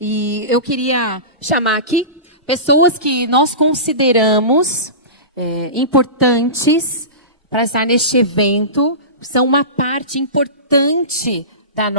E eu queria chamar aqui pessoas que nós consideramos importantes para estar neste evento, são uma parte importante da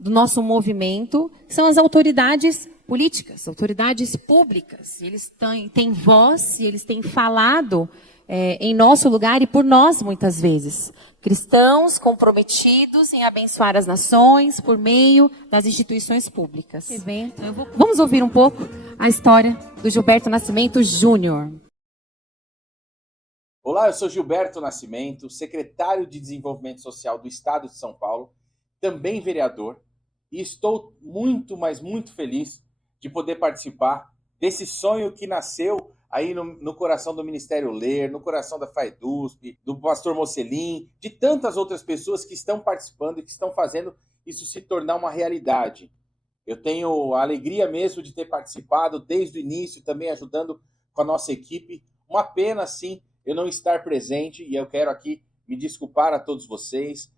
do nosso movimento, são as autoridades políticas, autoridades públicas. Eles têm voz e eles têm falado em nosso lugar e por nós muitas vezes. Cristãos comprometidos em abençoar as nações por meio das instituições públicas. Vamos ouvir um pouco a história do Gilberto Nascimento Júnior. Olá, eu sou Gilberto Nascimento, secretário de Desenvolvimento Social do Estado de São Paulo, também vereador, e estou muito, mas muito feliz de poder participar desse sonho que nasceu aí no coração do Ministério Ler, no coração da FAEDUSP, do pastor Mocelin, de tantas outras pessoas que estão participando e que estão fazendo isso se tornar uma realidade. Eu tenho a alegria mesmo de ter participado desde o início, também ajudando com a nossa equipe. Uma pena, sim, eu não estar presente, e eu quero aqui me desculpar a todos vocês.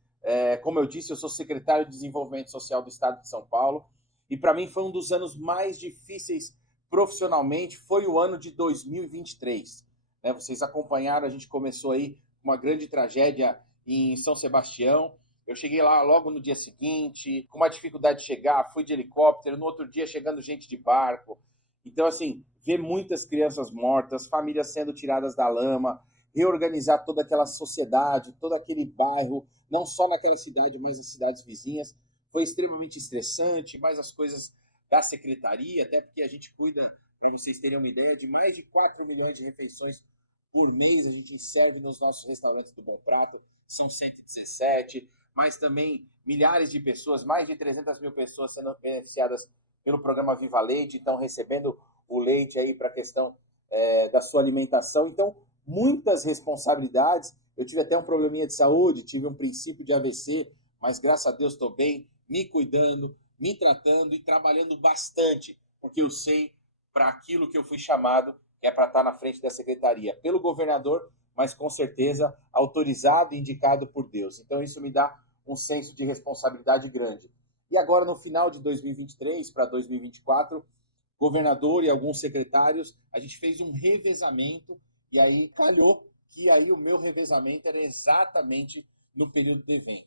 Como eu disse, eu sou secretário de Desenvolvimento Social do Estado de São Paulo, e para mim foi um dos anos mais difíceis profissionalmente, foi o ano de 2023. Vocês acompanharam, a gente começou aí uma grande tragédia em São Sebastião. Eu cheguei lá logo no dia seguinte, com uma dificuldade de chegar, fui de helicóptero, no outro dia chegando gente de barco. Então, assim, ver muitas crianças mortas, famílias sendo tiradas da lama, reorganizar toda aquela sociedade, todo aquele bairro, não só naquela cidade, mas nas cidades vizinhas, foi extremamente estressante, mas as coisas da secretaria, até porque a gente cuida, para vocês terem uma ideia, de mais de 4 milhões de refeições por mês, a gente serve nos nossos restaurantes do Bom Prato, são 117, mas também milhares de pessoas, mais de 300 mil pessoas sendo beneficiadas pelo programa Viva Leite, então recebendo o leite aí para a questão da sua alimentação. Então, muitas responsabilidades. Eu tive até um probleminha de saúde, tive um princípio de AVC, mas graças a Deus estou bem, me cuidando, me tratando e trabalhando bastante, porque eu sei para aquilo que eu fui chamado, que é para estar na frente da secretaria, pelo governador, mas com certeza autorizado e indicado por Deus. Então isso me dá um senso de responsabilidade grande. E agora, no final de 2023 para 2024, governador e alguns secretários, a gente fez um revezamento, e aí calhou que aí o meu revezamento era exatamente no período de evento.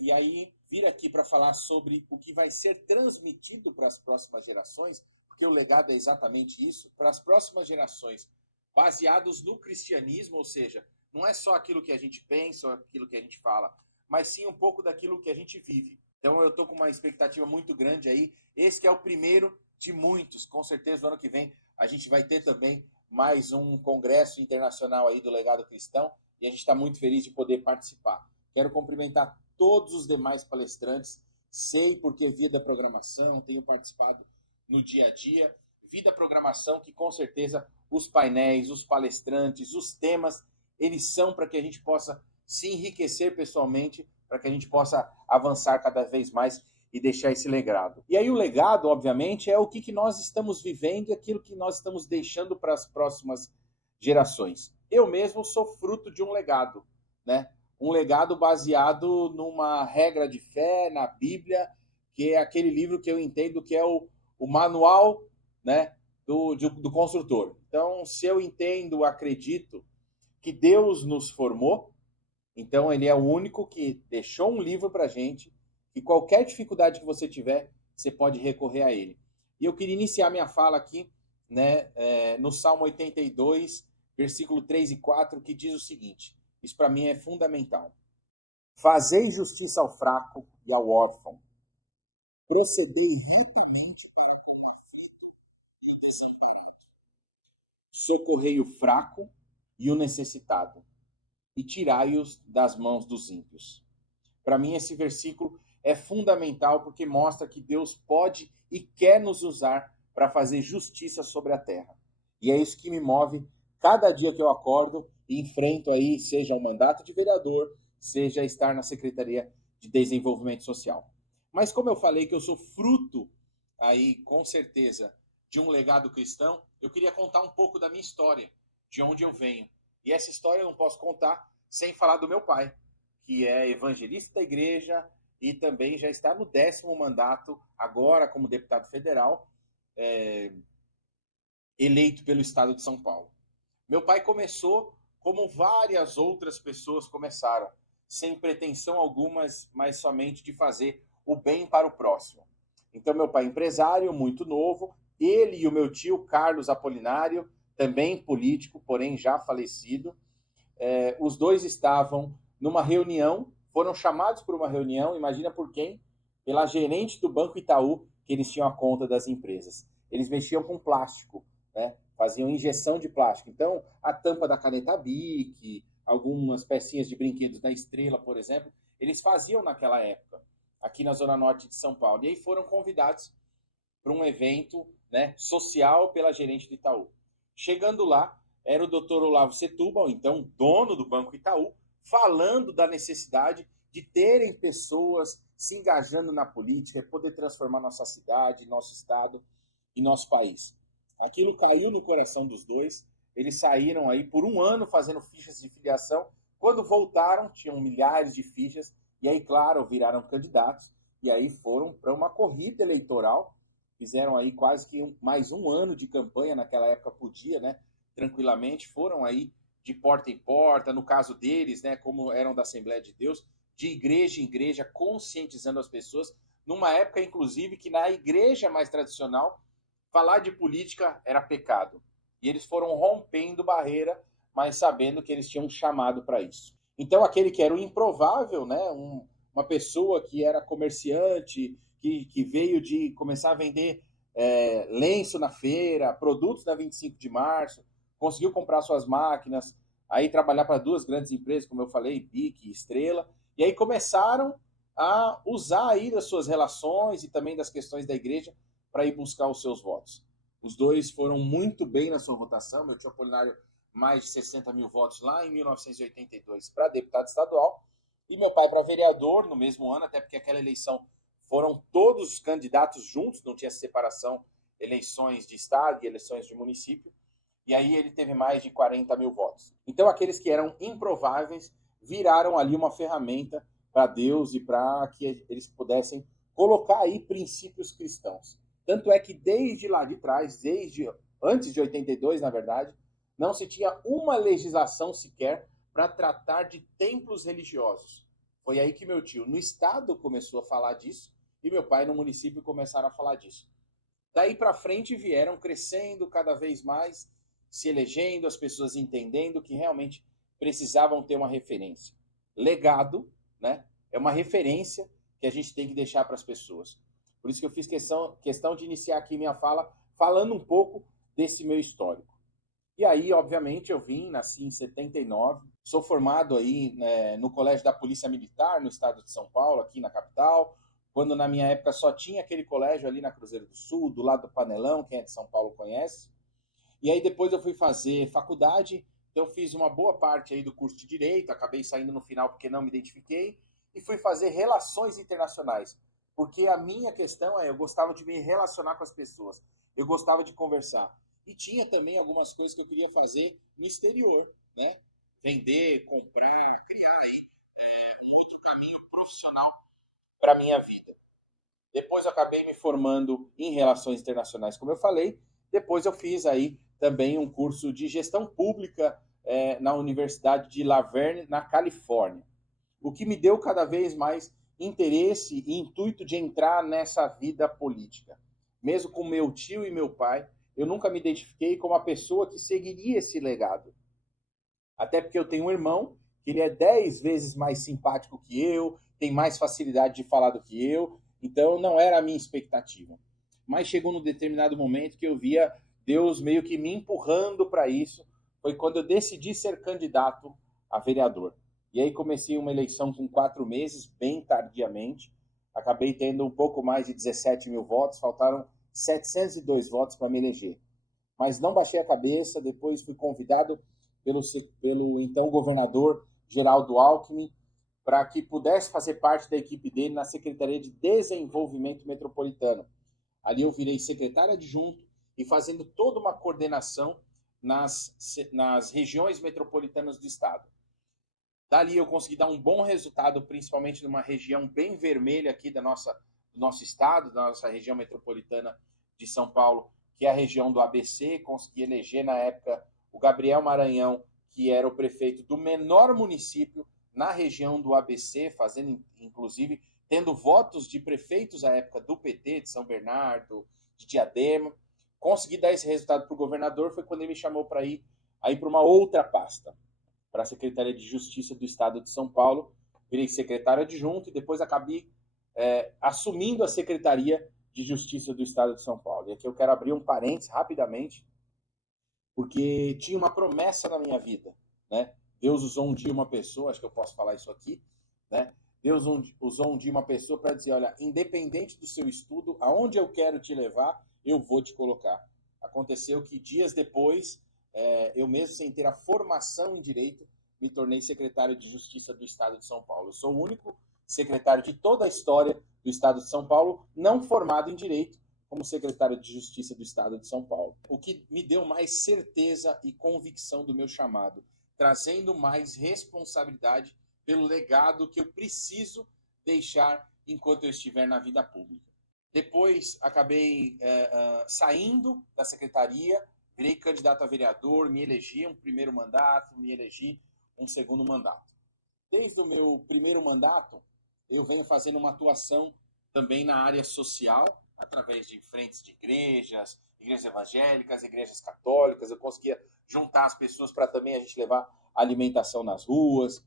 E aí vir aqui para falar sobre o que vai ser transmitido para as próximas gerações, porque o legado é exatamente isso, para as próximas gerações, baseados no cristianismo, ou seja, não é só aquilo que a gente pensa ou aquilo que a gente fala, mas sim um pouco daquilo que a gente vive. Então eu estou com uma expectativa muito grande aí. Esse que é o primeiro de muitos. Com certeza, no ano que vem, a gente vai ter também mais um congresso internacional aí do legado cristão, e a gente está muito feliz de poder participar. Quero cumprimentar todos os demais palestrantes, sei porque vi da programação, tenho participado no dia a dia, vi da programação que com certeza os painéis, os palestrantes, os temas, eles são para que a gente possa se enriquecer pessoalmente, para que a gente possa avançar cada vez mais e deixar esse legado. E aí o legado, obviamente, é o que nós estamos vivendo e aquilo que nós estamos deixando para as próximas gerações. Eu mesmo sou fruto de um legado, um legado baseado numa regra de fé, na Bíblia, que é aquele livro que eu entendo que é o manual do construtor. Então, se eu entendo, acredito que Deus nos formou, então ele é o único que deixou um livro para a gente, e qualquer dificuldade que você tiver, você pode recorrer a ele. E eu queria iniciar minha fala aqui no Salmo 82, versículo 3 e 4, que diz o seguinte, isso para mim é fundamental. Fazei justiça ao fraco e ao órfão. Procedei retamente. Socorrei o fraco e o necessitado, e tirai-os das mãos dos ímpios. Para mim, esse versículo é fundamental porque mostra que Deus pode e quer nos usar para fazer justiça sobre a terra. E é isso que me move cada dia que eu acordo e enfrento aí, seja o mandato de vereador, seja estar na Secretaria de Desenvolvimento Social. Mas como eu falei que eu sou fruto aí, com certeza, de um legado cristão, eu queria contar um pouco da minha história, de onde eu venho. E essa história eu não posso contar sem falar do meu pai, que é evangelista da igreja, e também já está no 10º mandato, agora como deputado federal, eleito pelo estado de São Paulo. Meu pai começou como várias outras pessoas começaram, sem pretensão alguma, mas somente de fazer o bem para o próximo. Então, meu pai é empresário, muito novo, ele e o meu tio, Carlos Apolinário, também político, porém já falecido, os dois estavam numa reunião, foram chamados por uma reunião, imagina por quem? Pela gerente do Banco Itaú, que eles tinham a conta das empresas. Eles mexiam com plástico, né? Faziam injeção de plástico. Então, a tampa da caneta Bic, algumas pecinhas de brinquedos da Estrela, por exemplo, eles faziam naquela época, aqui na Zona Norte de São Paulo. E aí foram convidados para um evento, né, social pela gerente do Itaú. Chegando lá, era o doutor Olavo Setúbal, então dono do Banco Itaú, falando da necessidade de terem pessoas se engajando na política e poder transformar nossa cidade, nosso estado e nosso país. Aquilo caiu no coração dos dois, eles saíram aí por um ano fazendo fichas de filiação, quando voltaram tinham milhares de fichas, e aí, claro, viraram candidatos, e aí foram para uma corrida eleitoral, fizeram aí quase que mais um ano de campanha, naquela época podia, né, tranquilamente, foram aí de porta em porta, no caso deles, né, como eram da Assembleia de Deus, de igreja em igreja, conscientizando as pessoas, numa época, inclusive, que na igreja mais tradicional, falar de política era pecado. E eles foram rompendo barreira, mas sabendo que eles tinham um chamado para isso. Então, aquele que era o improvável, né, uma pessoa que era comerciante, que veio de começar a vender lenço na feira, produtos na 25 de março, conseguiu comprar suas máquinas, aí trabalhar para 2 grandes empresas, como eu falei, Bic e Estrela, e aí começaram a usar aí das suas relações e também das questões da igreja para ir buscar os seus votos. Os dois foram muito bem na sua votação, meu tio Apolinário mais de 60 mil votos lá em 1982 para deputado estadual, e meu pai para vereador no mesmo ano, até porque aquela eleição foram todos os candidatos juntos, não tinha separação, eleições de estado e eleições de município, e aí ele teve mais de 40 mil votos. Então aqueles que eram improváveis viraram ali uma ferramenta para Deus e para que eles pudessem colocar aí princípios cristãos. Tanto é que desde lá de trás, desde antes de 82, na verdade, não se tinha uma legislação sequer para tratar de templos religiosos. Foi aí que meu tio, no estado, começou a falar disso, e meu pai, no município, começaram a falar disso. Daí para frente vieram crescendo cada vez mais, se elegendo, as pessoas entendendo que realmente precisavam ter uma referência. Legado, né, é uma referência que a gente tem que deixar para as pessoas. Por isso que eu fiz questão de iniciar aqui minha fala falando um pouco desse meu histórico. E aí, obviamente, nasci em 79, sou formado aí, né, no Colégio da Polícia Militar, no estado de São Paulo, aqui na capital, quando na minha época só tinha aquele colégio ali na Cruzeiro do Sul, do lado do Panelão, quem é de São Paulo conhece. E aí depois eu fui fazer faculdade, então fiz uma boa parte aí do curso de Direito, acabei saindo no final porque não me identifiquei, e fui fazer Relações Internacionais, porque a minha questão eu gostava de me relacionar com as pessoas, eu gostava de conversar. E tinha também algumas coisas que eu queria fazer no exterior, né? Vender, comprar, criar aí um outro caminho profissional para a minha vida. Depois eu acabei me formando em Relações Internacionais, como eu falei. Depois eu fiz aí também um curso de Gestão Pública na Universidade de La Verne, na Califórnia. O que me deu cada vez mais interesse e intuito de entrar nessa vida política. Mesmo com meu tio e meu pai, eu nunca me identifiquei como a pessoa que seguiria esse legado. Até porque eu tenho um irmão, que ele é 10 vezes mais simpático que eu, tem mais facilidade de falar do que eu, então não era a minha expectativa. Mas chegou num determinado momento que eu via Deus meio que me empurrando para isso, foi quando eu decidi ser candidato a vereador. E aí comecei uma eleição com 4 meses, bem tardiamente, acabei tendo um pouco mais de 17 mil votos, faltaram 702 votos para me eleger. Mas não baixei a cabeça, depois fui convidado pelo então governador Geraldo Alckmin para que pudesse fazer parte da equipe dele na Secretaria de Desenvolvimento Metropolitano. Ali eu virei secretário adjunto e fazendo toda uma coordenação nas regiões metropolitanas do estado. Dali eu consegui dar um bom resultado, principalmente numa região bem vermelha aqui do nosso estado, da nossa região metropolitana de São Paulo, que é a região do ABC. Consegui eleger na época o Gabriel Maranhão, que era o prefeito do menor município na região do ABC, fazendo, inclusive, tendo votos de prefeitos à época do PT, de São Bernardo, de Diadema. Consegui dar esse resultado para o governador, foi quando ele me chamou para ir para uma outra pasta, para a Secretaria de Justiça do Estado de São Paulo. Virei secretário adjunto e depois acabei assumindo a Secretaria de Justiça do Estado de São Paulo. E aqui eu quero abrir um parênteses rapidamente, porque tinha uma promessa na minha vida, né? Deus usou um dia uma pessoa, acho que eu posso falar isso aqui, né? Deus usou um dia uma pessoa para dizer, olha, independente do seu estudo, aonde eu quero te levar, eu vou te colocar. Aconteceu que dias depois, eu mesmo sem ter a formação em Direito, me tornei secretário de Justiça do Estado de São Paulo. Eu sou o único secretário de toda a história do Estado de São Paulo não formado em Direito como secretário de Justiça do Estado de São Paulo. O que me deu mais certeza e convicção do meu chamado, trazendo mais responsabilidade pelo legado que eu preciso deixar enquanto eu estiver na vida pública. Depois acabei saindo da secretaria, virei candidato a vereador, me elegi um primeiro mandato, me elegi um segundo mandato. Desde o meu primeiro mandato, eu venho fazendo uma atuação também na área social, através de frentes de igrejas evangélicas, igrejas católicas. Eu conseguia juntar as pessoas para também a gente levar alimentação nas ruas.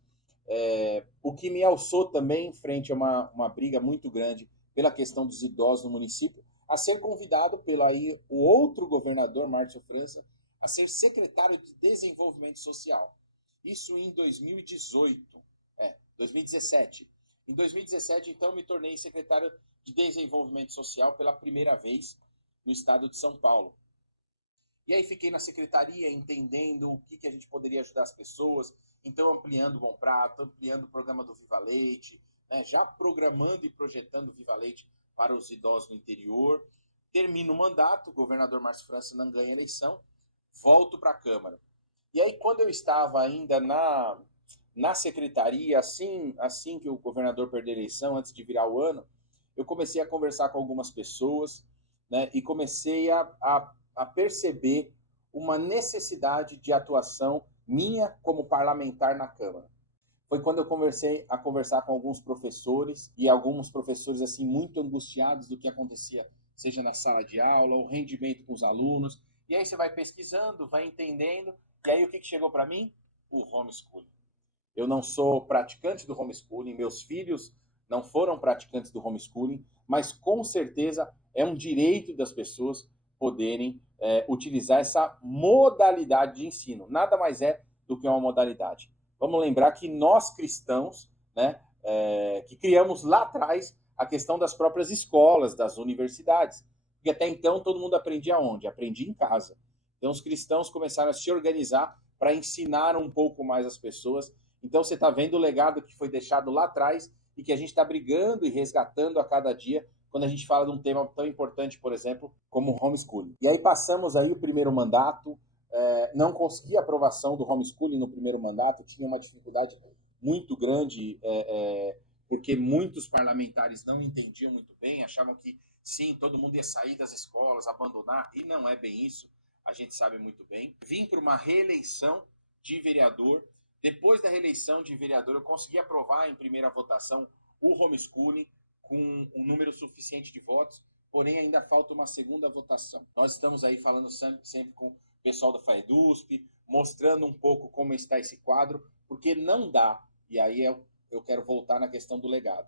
O que me alçou também, frente a uma briga muito grande pela questão dos idosos no município, a ser convidado pelo o outro governador, Márcio França, a ser secretário de Desenvolvimento Social. Isso em 2017. Em 2017, então, me tornei secretário de Desenvolvimento Social pela primeira vez no estado de São Paulo. E aí fiquei na secretaria entendendo o que a gente poderia ajudar as pessoas, então ampliando o Bom Prato, ampliando o programa do Viva Leite, né, já programando e projetando o Viva Leite para os idosos no interior. Termino o mandato, o governador Márcio França não ganha a eleição, volto para a Câmara. E aí, quando eu estava ainda na secretaria, assim que o governador perdeu a eleição, antes de virar o ano, eu comecei a conversar com algumas pessoas, né, e comecei a perceber uma necessidade de atuação minha como parlamentar na Câmara. Foi quando eu comecei a conversar com alguns professores, e alguns professores assim muito angustiados do que acontecia, seja na sala de aula, o rendimento com os alunos. E aí você vai pesquisando, vai entendendo, e aí o que chegou para mim? O homeschooling. Eu não sou praticante do homeschooling, meus filhos não foram praticantes do homeschooling, mas com certeza é um direito das pessoas poderem utilizar essa modalidade de ensino. Nada mais é do que uma modalidade. Vamos lembrar que nós cristãos, né, que criamos lá atrás a questão das próprias escolas, das universidades. Porque até então todo mundo aprendia onde? Aprendia em casa. Então os cristãos começaram a se organizar para ensinar um pouco mais as pessoas. Então você está vendo o legado que foi deixado lá atrás e que a gente está brigando e resgatando a cada dia quando a gente fala de um tema tão importante, por exemplo, como o homeschooling. E aí passamos aí o primeiro mandato, não consegui a aprovação do homeschooling no primeiro mandato, tinha uma dificuldade muito grande, porque muitos parlamentares não entendiam muito bem, achavam que sim, todo mundo ia sair das escolas, abandonar, e não é bem isso, a gente sabe muito bem. Vim para uma reeleição de vereador. Depois da reeleição de vereador, eu consegui aprovar em primeira votação o homeschooling com um número suficiente de votos, porém ainda falta uma segunda votação. Nós estamos aí falando sempre com o pessoal da FAEDUSP, mostrando um pouco como está esse quadro, porque não dá, e aí eu quero voltar na questão do legado,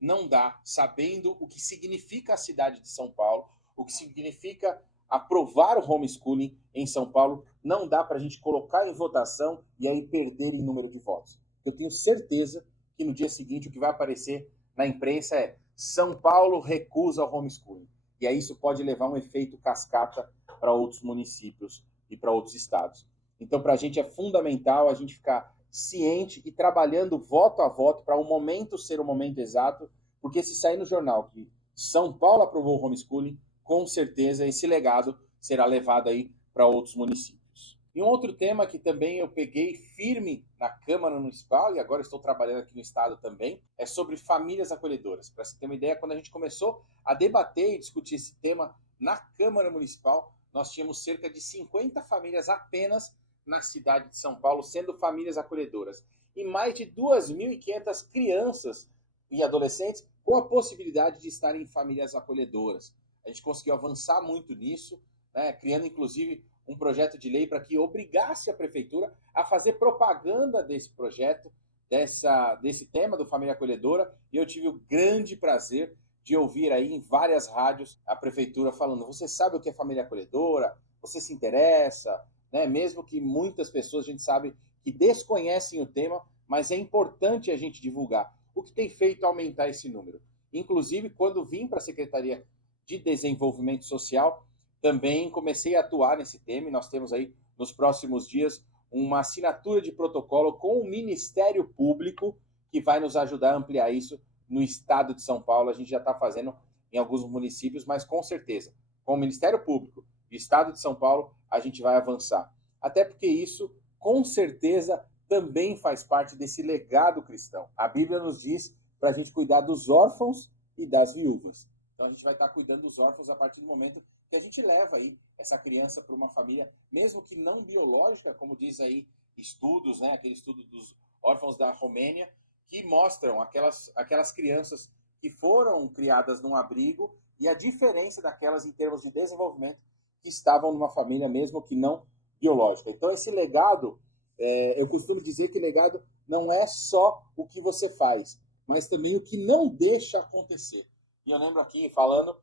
não dá, sabendo o que significa a cidade de São Paulo, o que significa aprovar o homeschooling em São Paulo, não dá para a gente colocar em votação e aí perder em número de votos. Eu tenho certeza que no dia seguinte o que vai aparecer na imprensa é São Paulo recusa o homeschooling. E aí isso pode levar um efeito cascata para outros municípios e para outros estados. Então, para a gente é fundamental a gente ficar ciente e trabalhando voto a voto para o momento ser o momento exato, porque se sair no jornal que São Paulo aprovou o homeschooling, com certeza esse legado será levado aí para outros municípios. E um outro tema que também eu peguei firme na Câmara Municipal, e agora estou trabalhando aqui no Estado também, é sobre famílias acolhedoras. Para você ter uma ideia, quando a gente começou a debater e discutir esse tema na Câmara Municipal, nós tínhamos cerca de 50 famílias apenas na cidade de São Paulo, sendo famílias acolhedoras. E mais de 2.500 crianças e adolescentes com a possibilidade de estarem em famílias acolhedoras. A gente conseguiu avançar muito nisso, né, criando inclusive um projeto de lei para que obrigasse a prefeitura a fazer propaganda desse projeto, desse tema do Família Acolhedora, e eu tive o grande prazer de ouvir aí em várias rádios a prefeitura falando: você sabe o que é família acolhedora? Você se interessa? Né? Mesmo que muitas pessoas, a gente sabe, que desconhecem o tema, mas é importante a gente divulgar, o que tem feito aumentar esse número. Inclusive, quando vim para a Secretaria de Desenvolvimento Social, também comecei a atuar nesse tema, e nós temos aí, nos próximos dias, uma assinatura de protocolo com o Ministério Público, que vai nos ajudar a ampliar isso no estado de São Paulo. A gente já está fazendo em alguns municípios, mas com certeza, com o Ministério Público e Estado de São Paulo, a gente vai avançar. Até porque isso, com certeza, também faz parte desse legado cristão. A Bíblia nos diz para a gente cuidar dos órfãos e das viúvas. Então a gente vai estar cuidando dos órfãos a partir do momento que a gente leva aí essa criança para uma família, mesmo que não biológica, como diz aí estudos, né, aquele estudo dos órfãos da Romênia, que mostram aquelas crianças que foram criadas num abrigo e a diferença daquelas em termos de desenvolvimento que estavam numa família mesmo que não biológica. Então esse legado, eu costumo dizer que legado não é só o que você faz, mas também o que não deixa acontecer. E eu lembro aqui falando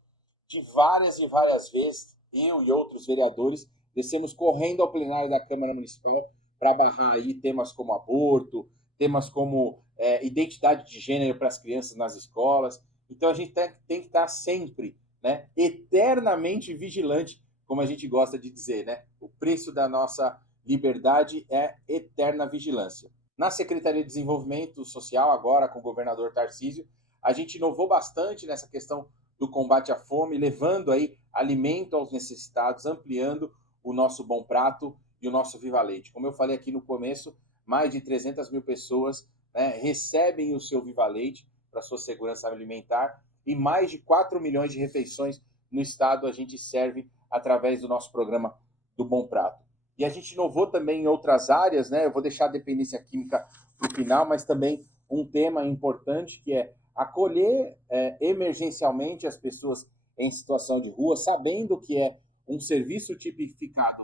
de várias e várias vezes, eu e outros vereadores descemos correndo ao plenário da Câmara Municipal para barrar aí temas como aborto, temas como identidade de gênero para as crianças nas escolas. Então a gente tem que estar sempre, né, eternamente vigilante, como a gente gosta de dizer, né? O preço da nossa liberdade é eterna vigilância. Na Secretaria de Desenvolvimento Social, agora com o governador Tarcísio, a gente inovou bastante nessa questão do combate à fome, levando aí alimento aos necessitados, ampliando o nosso Bom Prato e o nosso Viva Leite. Como eu falei aqui no começo, mais de 300 mil pessoas, né, recebem o seu Viva Leite para sua segurança alimentar, e mais de 4 milhões de refeições no estado a gente serve através do nosso programa do Bom Prato. E a gente inovou também em outras áreas, né? Eu vou deixar a dependência química para o final, mas também um tema importante que é acolher emergencialmente as pessoas em situação de rua, sabendo que é um serviço tipificado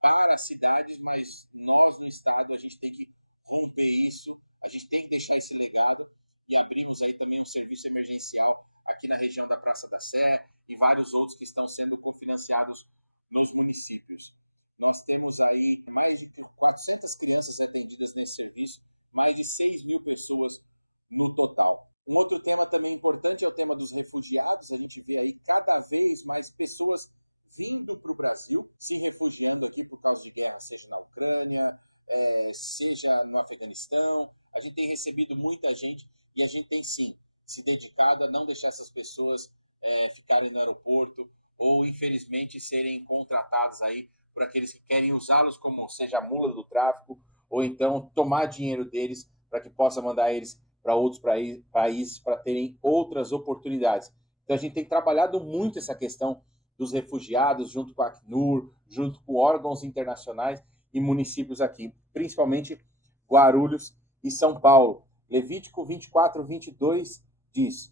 para as cidades, mas nós no estado a gente tem que romper isso, a gente tem que deixar esse legado e abrimos aí também um serviço emergencial aqui na região da Praça da Sé e vários outros que estão sendo financiados nos municípios. Nós temos aí mais de 400 crianças atendidas nesse serviço, mais de 6 mil pessoas no total. Um outro tema também importante é o tema dos refugiados. A gente vê aí cada vez mais pessoas vindo para o Brasil, se refugiando aqui por causa de guerra, seja na Ucrânia, seja no Afeganistão. A gente tem recebido muita gente e a gente tem sim se dedicado a não deixar essas pessoas ficarem no aeroporto ou, infelizmente, serem contratados aí por aqueles que querem usá-los como, seja a mula do tráfico, ou então tomar dinheiro deles para que possa mandar eles para outros países para terem outras oportunidades. Então a gente tem trabalhado muito essa questão dos refugiados, junto com a Acnur, junto com órgãos internacionais e municípios aqui, principalmente Guarulhos e São Paulo. Levítico 24, 22 diz: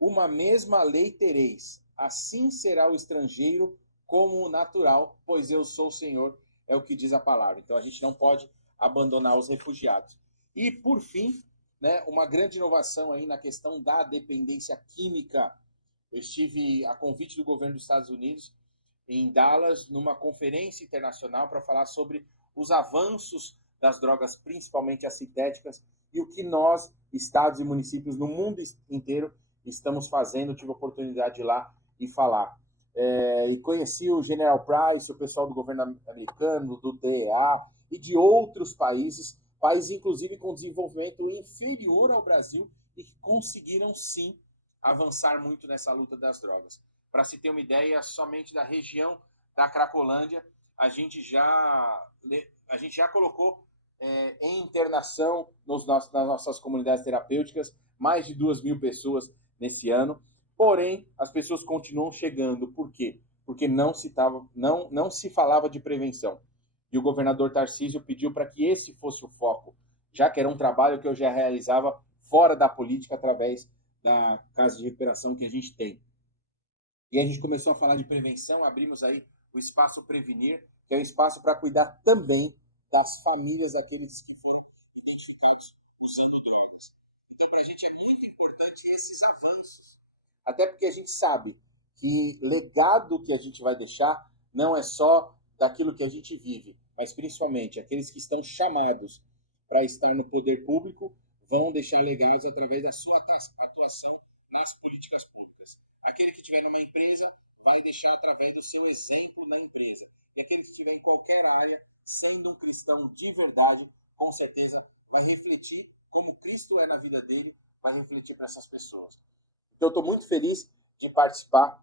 uma mesma lei tereis, assim será o estrangeiro como o natural, pois eu sou o Senhor, é o que diz a palavra. Então a gente não pode abandonar os refugiados. E, por fim, né, uma grande inovação aí na questão da dependência química. Eu estive a convite do governo dos Estados Unidos em Dallas, numa conferência internacional para falar sobre os avanços das drogas, principalmente as sintéticas, e o que nós, estados e municípios no mundo inteiro, estamos fazendo. Tive a oportunidade de ir lá e falar. E conheci o General Price, o pessoal do governo americano, do DEA e de outros países inclusive com desenvolvimento inferior ao Brasil e que conseguiram sim avançar muito nessa luta das drogas. Para se ter uma ideia, somente da região da Cracolândia, a gente já colocou em internação nas nossas comunidades terapêuticas mais de 2.000 pessoas nesse ano. Porém, as pessoas continuam chegando. Por quê? Porque não se falava de prevenção. E o governador Tarcísio pediu para que esse fosse o foco, já que era um trabalho que eu já realizava fora da política através da casa de recuperação que a gente tem. E a gente começou a falar de prevenção, abrimos aí o Espaço Prevenir, que é um espaço para cuidar também das famílias daqueles que foram identificados usando drogas. Então, para a gente é muito importante esses avanços. Até porque a gente sabe que legado que a gente vai deixar não é só daquilo que a gente vive, mas principalmente aqueles que estão chamados para estar no poder público vão deixar legados através da sua atuação nas políticas públicas. Aquele que estiver numa empresa vai deixar através do seu exemplo na empresa. E aquele que estiver em qualquer área, sendo um cristão de verdade, com certeza vai refletir como Cristo é na vida dele, vai refletir para essas pessoas. Então, eu estou muito feliz de participar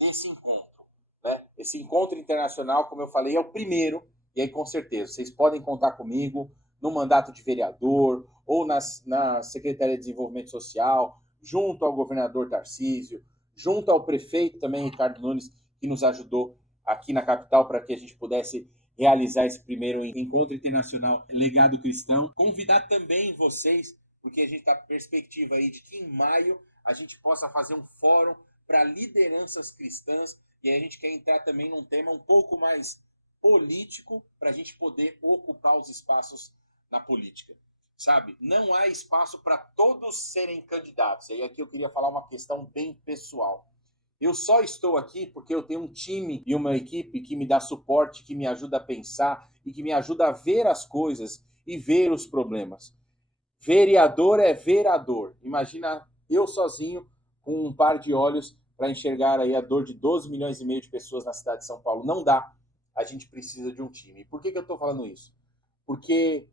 desse encontro. Né? Esse encontro internacional, como eu falei, é o primeiro, e aí com certeza, vocês podem contar comigo no mandato de vereador, ou na Secretaria de Desenvolvimento Social, junto ao governador Tarcísio, junto ao prefeito também, Ricardo Nunes, que nos ajudou aqui na capital para que a gente pudesse realizar esse primeiro encontro internacional Legado Cristão. Convidar também vocês, porque a gente está com perspectiva aí de que em maio a gente possa fazer um fórum para lideranças cristãs, e aí a gente quer entrar também num tema um pouco mais político para a gente poder ocupar os espaços na política. Sabe? Não há espaço para todos serem candidatos. E aqui eu queria falar uma questão bem pessoal. Eu só estou aqui porque eu tenho um time e uma equipe que me dá suporte, que me ajuda a pensar e que me ajuda a ver as coisas e ver os problemas. Vereador é vereador. Imagina eu sozinho com um par de olhos para enxergar aí a dor de 12 milhões e meio de pessoas na cidade de São Paulo. Não dá. A gente precisa de um time. Por que eu estou falando isso? Porque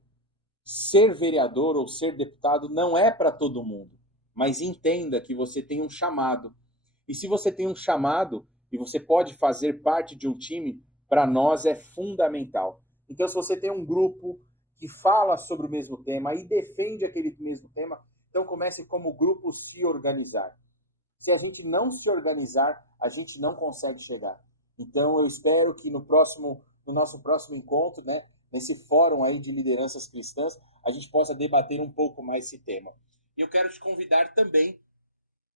ser vereador ou ser deputado não é para todo mundo. Mas entenda que você tem um chamado. E se você tem um chamado e você pode fazer parte de um time, para nós é fundamental. Então, se você tem um grupo que fala sobre o mesmo tema e defende aquele mesmo tema, então comece como grupo se organizar. Se a gente não se organizar, a gente não consegue chegar. Então, eu espero que no nosso próximo encontro, né, nesse fórum aí de lideranças cristãs, a gente possa debater um pouco mais esse tema. E eu quero te convidar também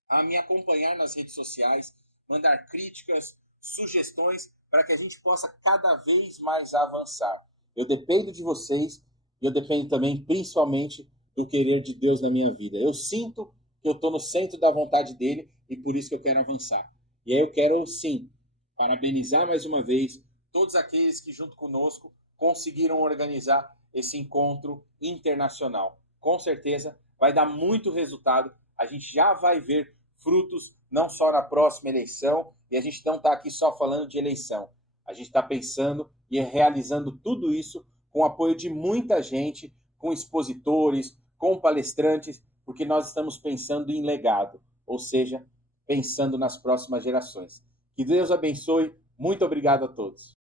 a me acompanhar nas redes sociais, mandar críticas, sugestões, para que a gente possa cada vez mais avançar. Eu dependo de vocês e eu dependo também, principalmente, do querer de Deus na minha vida. Eu sinto que eu estou no centro da vontade dele e por isso que eu quero avançar. E aí eu quero, sim, parabenizar mais uma vez todos aqueles que, junto conosco, conseguiram organizar esse encontro internacional. Com certeza vai dar muito resultado. A gente já vai ver frutos não só na próxima eleição, e a gente não está aqui só falando de eleição. A gente está pensando e realizando tudo isso com o apoio de muita gente, com expositores, com palestrantes, porque nós estamos pensando em legado, ou seja, pensando nas próximas gerações. Que Deus abençoe. Muito obrigado a todos.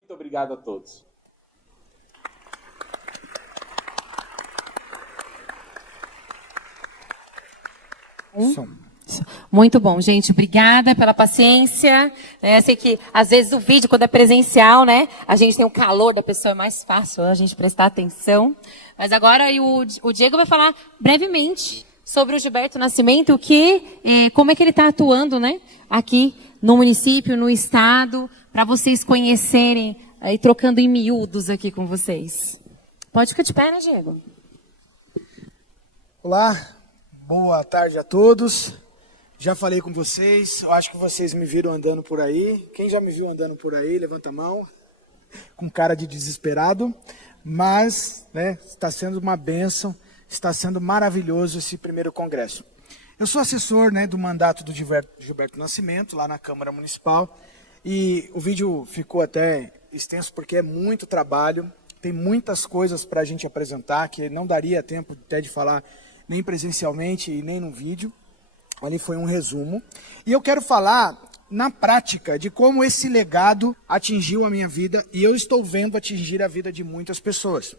Muito obrigado a todos. Muito bom, gente. Obrigada pela paciência. Sei que, às vezes, o vídeo, quando é presencial, né? A gente tem o calor da pessoa, é mais fácil a gente prestar atenção. Mas agora o Diego vai falar brevemente sobre o Gilberto Nascimento, como é que ele está atuando, né? Aqui no município, no estado, para vocês conhecerem, aí trocando em miúdos aqui com vocês. Pode ficar de pé, né, Diego? Olá, boa tarde a todos. Já falei com vocês, eu acho que vocês me viram andando por aí. Quem já me viu andando por aí, levanta a mão, com cara de desesperado. Mas, né, está sendo uma bênção, está sendo maravilhoso esse primeiro congresso. Eu sou assessor, né, do mandato do Gilberto Nascimento, lá na Câmara Municipal. E o vídeo ficou até extenso porque é muito trabalho, tem muitas coisas para a gente apresentar, que não daria tempo até de falar nem presencialmente e nem no vídeo. Ali foi um resumo. E eu quero falar na prática de como esse legado atingiu a minha vida e eu estou vendo atingir a vida de muitas pessoas.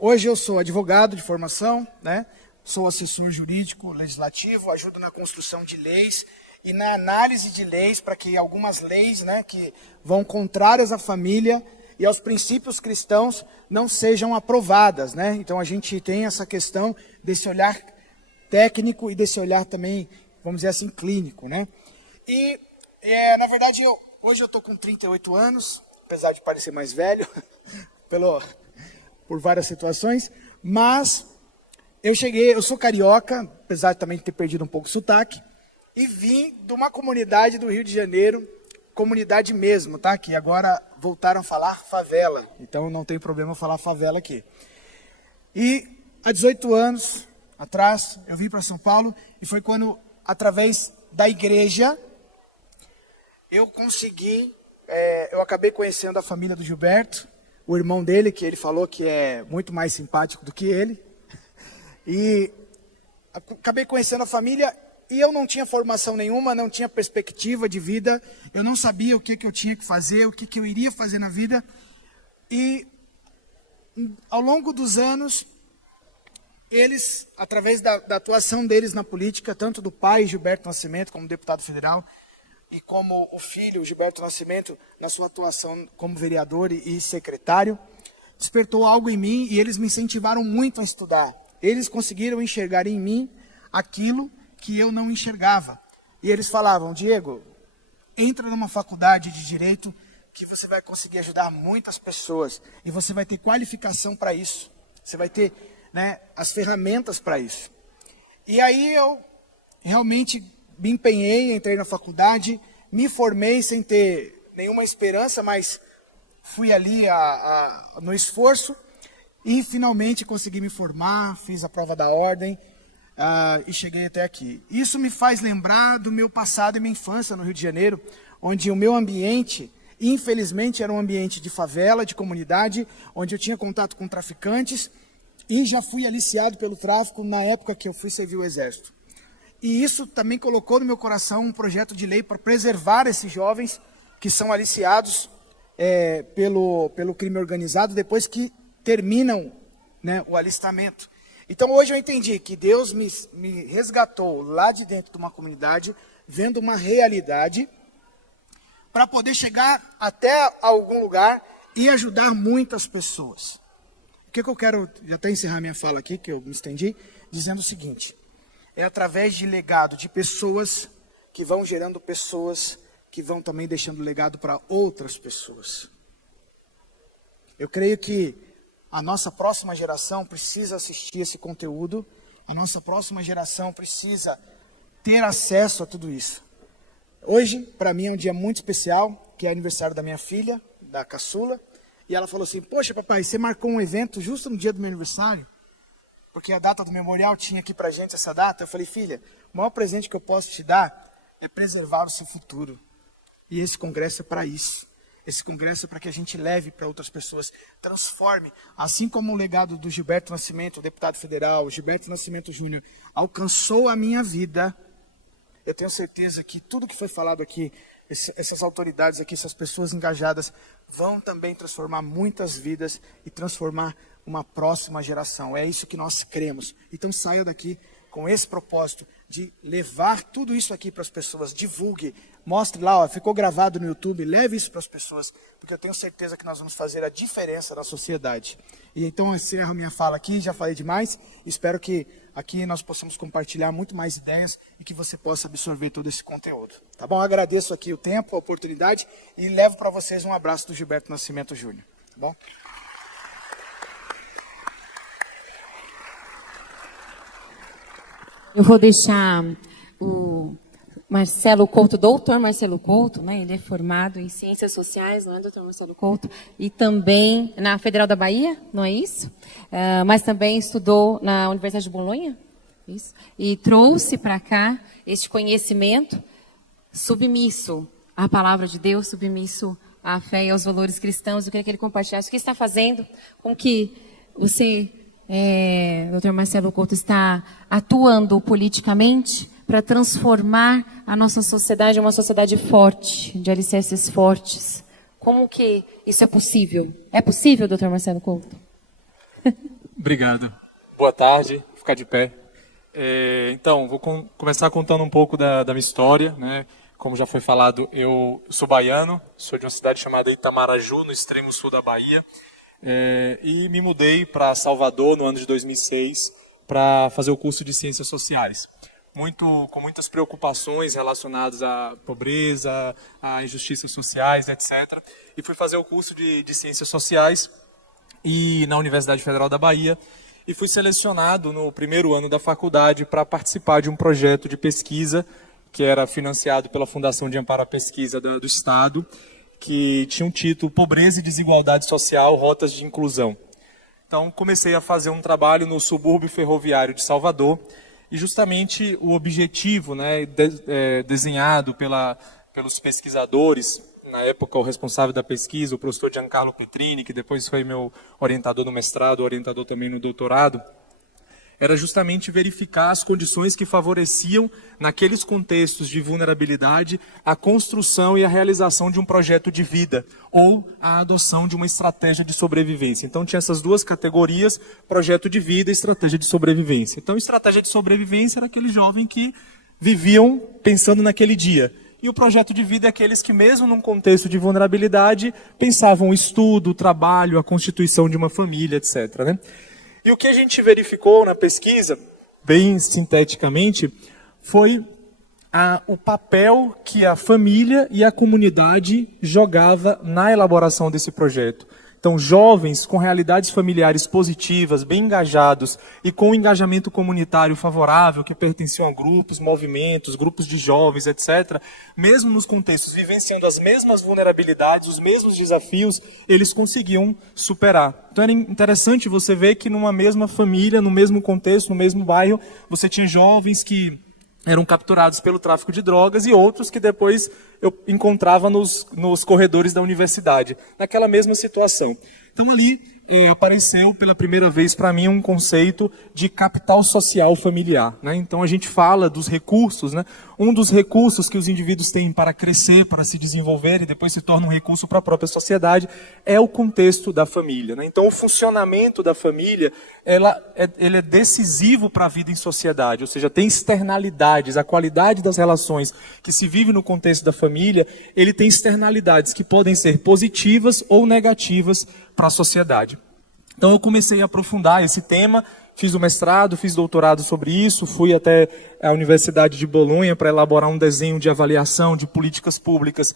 Hoje eu sou advogado de formação, né? Sou assessor jurídico, legislativo, ajudo na construção de leis e na análise de leis para que algumas leis, né, que vão contrárias à família e aos princípios cristãos não sejam aprovadas, né? Então a gente tem essa questão desse olhar técnico e desse olhar também, vamos dizer assim, clínico, né? E, na verdade, hoje eu estou com 38 anos, apesar de parecer mais velho, por várias situações, mas eu sou carioca, apesar de também ter perdido um pouco o sotaque, e vim de uma comunidade do Rio de Janeiro, comunidade mesmo, tá? Que agora voltaram a falar favela, então não tem problema falar favela aqui. E há 18 anos atrás, eu vim para São Paulo, e foi quando, através da igreja, eu acabei conhecendo a família do Gilberto, o irmão dele, que ele falou que é muito mais simpático do que ele, e acabei conhecendo a família, e eu não tinha formação nenhuma, não tinha perspectiva de vida, eu não sabia o que eu tinha que fazer, o que eu iria fazer na vida, e ao longo dos anos, eles, através da atuação deles na política, tanto do pai, Gilberto Nascimento, como deputado federal, e como o filho, Gilberto Nascimento, na sua atuação como vereador e secretário, despertou algo em mim e eles me incentivaram muito a estudar. Eles conseguiram enxergar em mim aquilo que eu não enxergava. E eles falavam, Diego, entra numa faculdade de Direito que você vai conseguir ajudar muitas pessoas e você vai ter qualificação para isso. Você vai ter, né, as ferramentas para isso. E aí eu realmente me empenhei, entrei na faculdade, me formei sem ter nenhuma esperança, mas fui ali no esforço e finalmente consegui me formar, fiz a prova da ordem e cheguei até aqui. Isso me faz lembrar do meu passado e minha infância no Rio de Janeiro, onde o meu ambiente, infelizmente, era um ambiente de favela, de comunidade, onde eu tinha contato com traficantes e já fui aliciado pelo tráfico na época que eu fui servir o Exército. E isso também colocou no meu coração um projeto de lei para preservar esses jovens que são aliciados pelo crime organizado depois que terminam, né, o alistamento. Então hoje eu entendi que Deus me resgatou lá de dentro de uma comunidade, vendo uma realidade, para poder chegar até algum lugar e ajudar muitas pessoas. O que eu quero, já até encerrar minha fala aqui, que eu me estendi, dizendo o seguinte: é através de legado de pessoas que vão gerando pessoas que vão também deixando legado para outras pessoas. Eu creio que a nossa próxima geração precisa assistir esse conteúdo, a nossa próxima geração precisa ter acesso a tudo isso. Hoje, para mim, é um dia muito especial, que é aniversário da minha filha, da caçula, e ela falou assim, poxa papai, você marcou um evento justo no dia do meu aniversário? Porque a data do memorial tinha aqui pra gente essa data. Eu falei, filha, o maior presente que eu posso te dar é preservar o seu futuro. E esse congresso é para isso. Esse congresso é para que a gente leve para outras pessoas, transforme. Assim como o legado do Gilberto Nascimento, o deputado federal, Gilberto Nascimento Júnior, alcançou a minha vida. Eu tenho certeza que tudo que foi falado aqui, essas autoridades aqui, essas pessoas engajadas, vão também transformar muitas vidas e transformar uma próxima geração. É isso que nós cremos. Então saia daqui com esse propósito de levar tudo isso aqui para as pessoas, divulgue, mostre lá, ó, ficou gravado no YouTube, leve isso para as pessoas, porque eu tenho certeza que nós vamos fazer a diferença na sociedade. E então eu encerro minha fala aqui, já falei demais, espero que aqui nós possamos compartilhar muito mais ideias e que você possa absorver todo esse conteúdo. Tá bom? Eu agradeço aqui o tempo, a oportunidade e levo para vocês um abraço do Gilberto Nascimento Júnior. Tá bom? Eu vou deixar o Marcelo Couto, doutor Marcelo Couto, né? Ele é formado em Ciências Sociais, não é, doutor Marcelo Couto? E também na Federal da Bahia, não é isso? Mas também estudou na Universidade de Bolonha, isso? E trouxe para cá este conhecimento submisso à palavra de Deus, submisso à fé e aos valores cristãos. Eu queria que ele compartilhasse o que está fazendo com que você... Dr. Marcelo Couto está atuando politicamente para transformar a nossa sociedade em uma sociedade forte, de alicerces fortes. Como que isso é possível? É possível, doutor Marcelo Couto? Obrigado. Boa tarde, vou ficar de pé. Então, vou começar contando um pouco da minha história, né? Como já foi falado, eu sou baiano, sou de uma cidade chamada Itamaraju, no extremo sul da Bahia, e me mudei para Salvador no ano de 2006 para fazer o curso de Ciências Sociais. Com muitas preocupações relacionadas à pobreza, a injustiças sociais, etc. E fui fazer o curso de Ciências Sociais na Universidade Federal da Bahia, e fui selecionado no primeiro ano da faculdade para participar de um projeto de pesquisa que era financiado pela Fundação de Amparo à Pesquisa do Estado, que tinha um título Pobreza e Desigualdade Social, Rotas de Inclusão. Então comecei a fazer um trabalho no subúrbio ferroviário de Salvador, e justamente o objetivo, né, desenhado pelos pesquisadores, na época o responsável da pesquisa, o professor Giancarlo Petrini, que depois foi meu orientador no mestrado, orientador também no doutorado, era justamente verificar as condições que favoreciam, naqueles contextos de vulnerabilidade, a construção e a realização de um projeto de vida, ou a adoção de uma estratégia de sobrevivência. Então tinha essas duas categorias, projeto de vida e estratégia de sobrevivência. Então estratégia de sobrevivência era aquele jovem que viviam pensando naquele dia. E o projeto de vida é aqueles que, mesmo num contexto de vulnerabilidade, pensavam o estudo, o trabalho, a constituição de uma família, etc., né? E o que a gente verificou na pesquisa, bem sinteticamente, foi o papel que a família e a comunidade jogava na elaboração desse projeto. Então, jovens com realidades familiares positivas, bem engajados e com um engajamento comunitário favorável, que pertenciam a grupos, movimentos, grupos de jovens, etc., mesmo nos contextos vivenciando as mesmas vulnerabilidades, os mesmos desafios, eles conseguiam superar. Então, era interessante você ver que numa mesma família, no mesmo contexto, no mesmo bairro, você tinha jovens que eram capturados pelo tráfico de drogas e outros que depois eu encontrava nos corredores da universidade, naquela mesma situação. Então ali apareceu pela primeira vez para mim um conceito de capital social familiar, né? Então a gente fala dos recursos, né? Um dos recursos que os indivíduos têm para crescer, para se desenvolver e depois se torna um recurso para a própria sociedade é o contexto da família, né? Então o funcionamento da família ele é decisivo para a vida em sociedade, ou seja, tem externalidades, a qualidade das relações que se vive no contexto da família, ele tem externalidades que podem ser positivas ou negativas para a sociedade. Então eu comecei a aprofundar esse tema, fiz o mestrado, fiz doutorado sobre isso, fui até a Universidade de Bolonha para elaborar um desenho de avaliação de políticas públicas,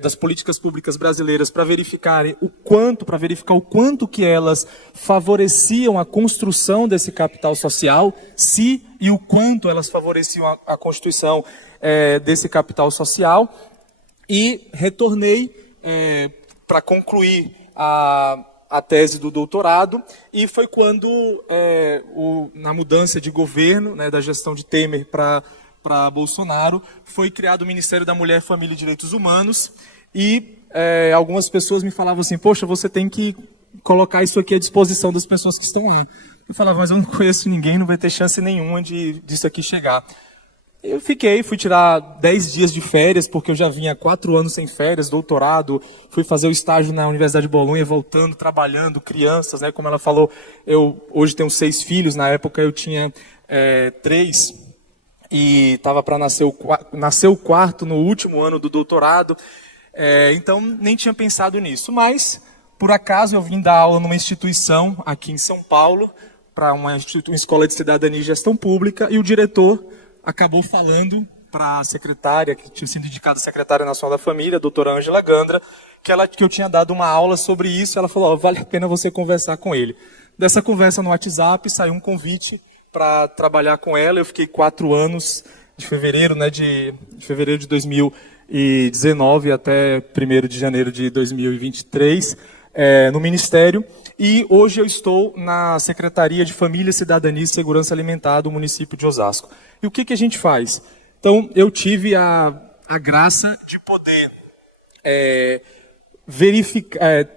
das políticas públicas brasileiras, para verificar o quanto que elas favoreciam a construção desse capital social, e o quanto elas favoreciam a constituição desse capital social, e retornei para concluir a tese do doutorado, e foi quando, na mudança de governo, né, da gestão de Temer para Bolsonaro, foi criado o Ministério da Mulher, Família e Direitos Humanos, e algumas pessoas me falavam assim, poxa, você tem que colocar isso aqui à disposição das pessoas que estão lá. Eu falava, mas eu não conheço ninguém, não vai ter chance nenhuma disso aqui chegar. Eu fui tirar 10 dias de férias, porque eu já vinha 4 anos sem férias, doutorado, fui fazer o estágio na Universidade de Bolonha, voltando, trabalhando, crianças, né? Como ela falou, eu hoje tenho 6 filhos, na época eu tinha 3, e estava para nascer o quarto no último ano do doutorado, então nem tinha pensado nisso, mas por acaso eu vim dar aula numa instituição aqui em São Paulo, para uma escola de cidadania e gestão pública, e o diretor acabou falando para a secretária, que tinha sido indicada secretária nacional da família, a doutora Ângela Gandra, que eu tinha dado uma aula sobre isso, ela falou, vale a pena você conversar com ele. Dessa conversa no WhatsApp, saiu um convite para trabalhar com ela, eu fiquei 4 anos, de fevereiro de 2019 até 1º de janeiro de 2023, no Ministério, e hoje eu estou na Secretaria de Família, Cidadania e Segurança Alimentar do município de Osasco. E o que a gente faz? Então, eu tive a graça de poder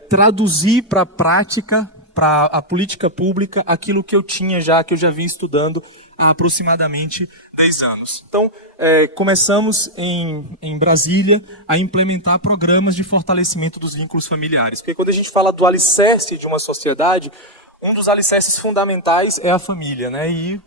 traduzir para a prática, para a política pública, aquilo que eu já vinha estudando há aproximadamente 10 anos. Então, começamos em Brasília a implementar programas de fortalecimento dos vínculos familiares. Porque quando a gente fala do alicerce de uma sociedade, um dos alicerces fundamentais é a família, né? E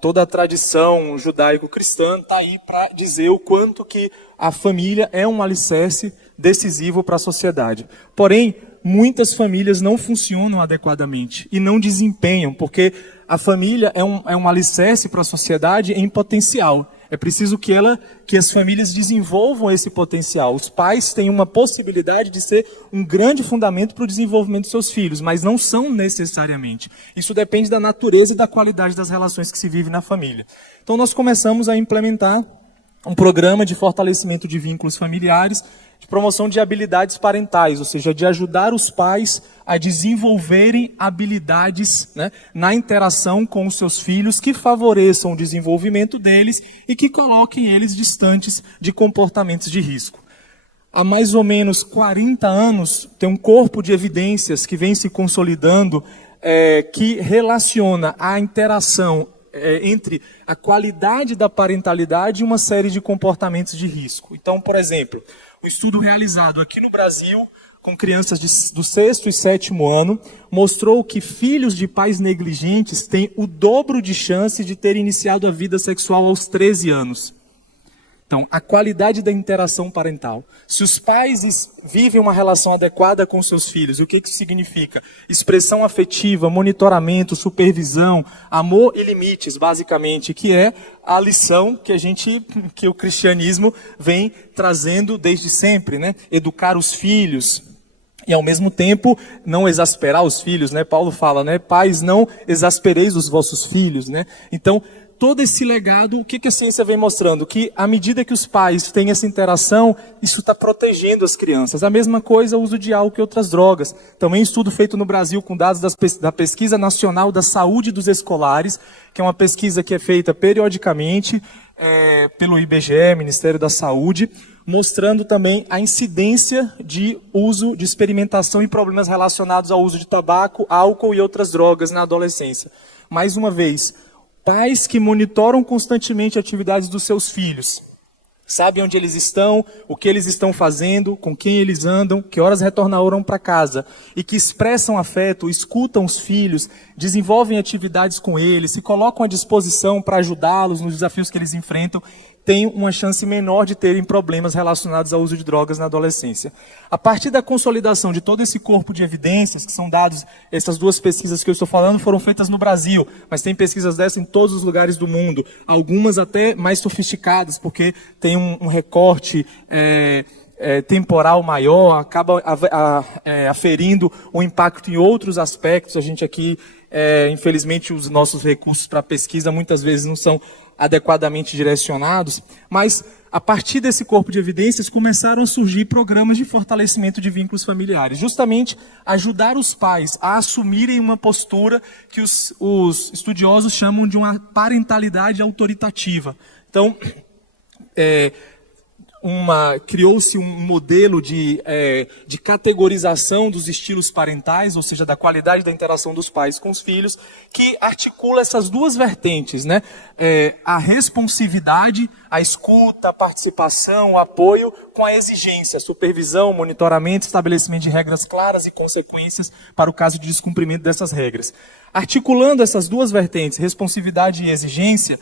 toda a tradição judaico-cristã está aí para dizer o quanto que a família é um alicerce decisivo para a sociedade. Porém, muitas famílias não funcionam adequadamente e não desempenham, porque a família é um alicerce para a sociedade em potencial. É preciso que as famílias desenvolvam esse potencial. Os pais têm uma possibilidade de ser um grande fundamento para o desenvolvimento de seus filhos, mas não são necessariamente. Isso depende da natureza e da qualidade das relações que se vive na família. Então nós começamos a implementar um programa de fortalecimento de vínculos familiares, de promoção de habilidades parentais, ou seja, de ajudar os pais a desenvolverem habilidades, né, na interação com os seus filhos que favoreçam o desenvolvimento deles e que coloquem eles distantes de comportamentos de risco. Há mais ou menos 40 anos, tem um corpo de evidências que vem se consolidando, que relaciona a interação entre a qualidade da parentalidade e uma série de comportamentos de risco. Então, por exemplo, um estudo realizado aqui no Brasil com crianças do 6º e 7º ano mostrou que filhos de pais negligentes têm o dobro de chance de ter iniciado a vida sexual aos 13 anos. Então, a qualidade da interação parental. Se os pais vivem uma relação adequada com seus filhos, o que isso significa? Expressão afetiva, monitoramento, supervisão, amor e limites, basicamente, que é a lição que o cristianismo vem trazendo desde sempre, né? Educar os filhos e, ao mesmo tempo, não exasperar os filhos, né? Paulo fala, né? Pais, não exaspereis os vossos filhos, né? Então, todo esse legado, o que a ciência vem mostrando? Que à medida que os pais têm essa interação, isso está protegendo as crianças. A mesma coisa o uso de álcool e outras drogas. Também estudo feito no Brasil com dados da Pesquisa Nacional da Saúde dos Escolares, que é uma pesquisa que é feita periodicamente pelo IBGE, Ministério da Saúde, mostrando também a incidência de uso, de experimentação e problemas relacionados ao uso de tabaco, álcool e outras drogas na adolescência. Mais uma vez, pais que monitoram constantemente atividades dos seus filhos, sabem onde eles estão, o que eles estão fazendo, com quem eles andam, que horas retornarão para casa, e que expressam afeto, escutam os filhos, desenvolvem atividades com eles, se colocam à disposição para ajudá-los nos desafios que eles enfrentam, têm uma chance menor de terem problemas relacionados ao uso de drogas na adolescência. A partir da consolidação de todo esse corpo de evidências, que são dados, essas duas pesquisas que eu estou falando foram feitas no Brasil, mas tem pesquisas dessas em todos os lugares do mundo, algumas até mais sofisticadas, porque tem um recorte temporal maior, acaba aferindo um impacto em outros aspectos. A gente aqui, infelizmente, os nossos recursos para pesquisa muitas vezes não são adequadamente direcionados, mas a partir desse corpo de evidências começaram a surgir programas de fortalecimento de vínculos familiares, justamente ajudar os pais a assumirem uma postura que os estudiosos chamam de uma parentalidade autoritativa. Então, criou-se um modelo de categorização dos estilos parentais, ou seja, da qualidade da interação dos pais com os filhos, que articula essas duas vertentes, né? A responsividade, a escuta, a participação, o apoio, com a exigência, supervisão, monitoramento, estabelecimento de regras claras e consequências para o caso de descumprimento dessas regras. Articulando essas duas vertentes, responsividade e exigência,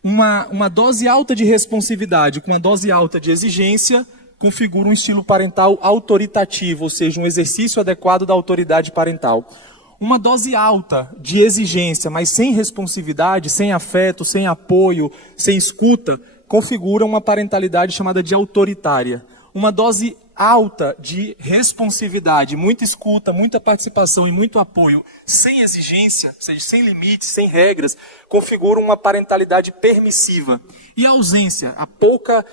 uma dose alta de responsividade com uma dose alta de exigência configura um estilo parental autoritativo, ou seja, um exercício adequado da autoridade parental. Uma dose alta de exigência, mas sem responsividade, sem afeto, sem apoio, sem escuta, configura uma parentalidade chamada de autoritária. Uma dose alta de responsividade, muita escuta, muita participação e muito apoio, sem exigência, ou seja, sem limites, sem regras, configura uma parentalidade permissiva. E a ausência, a pouca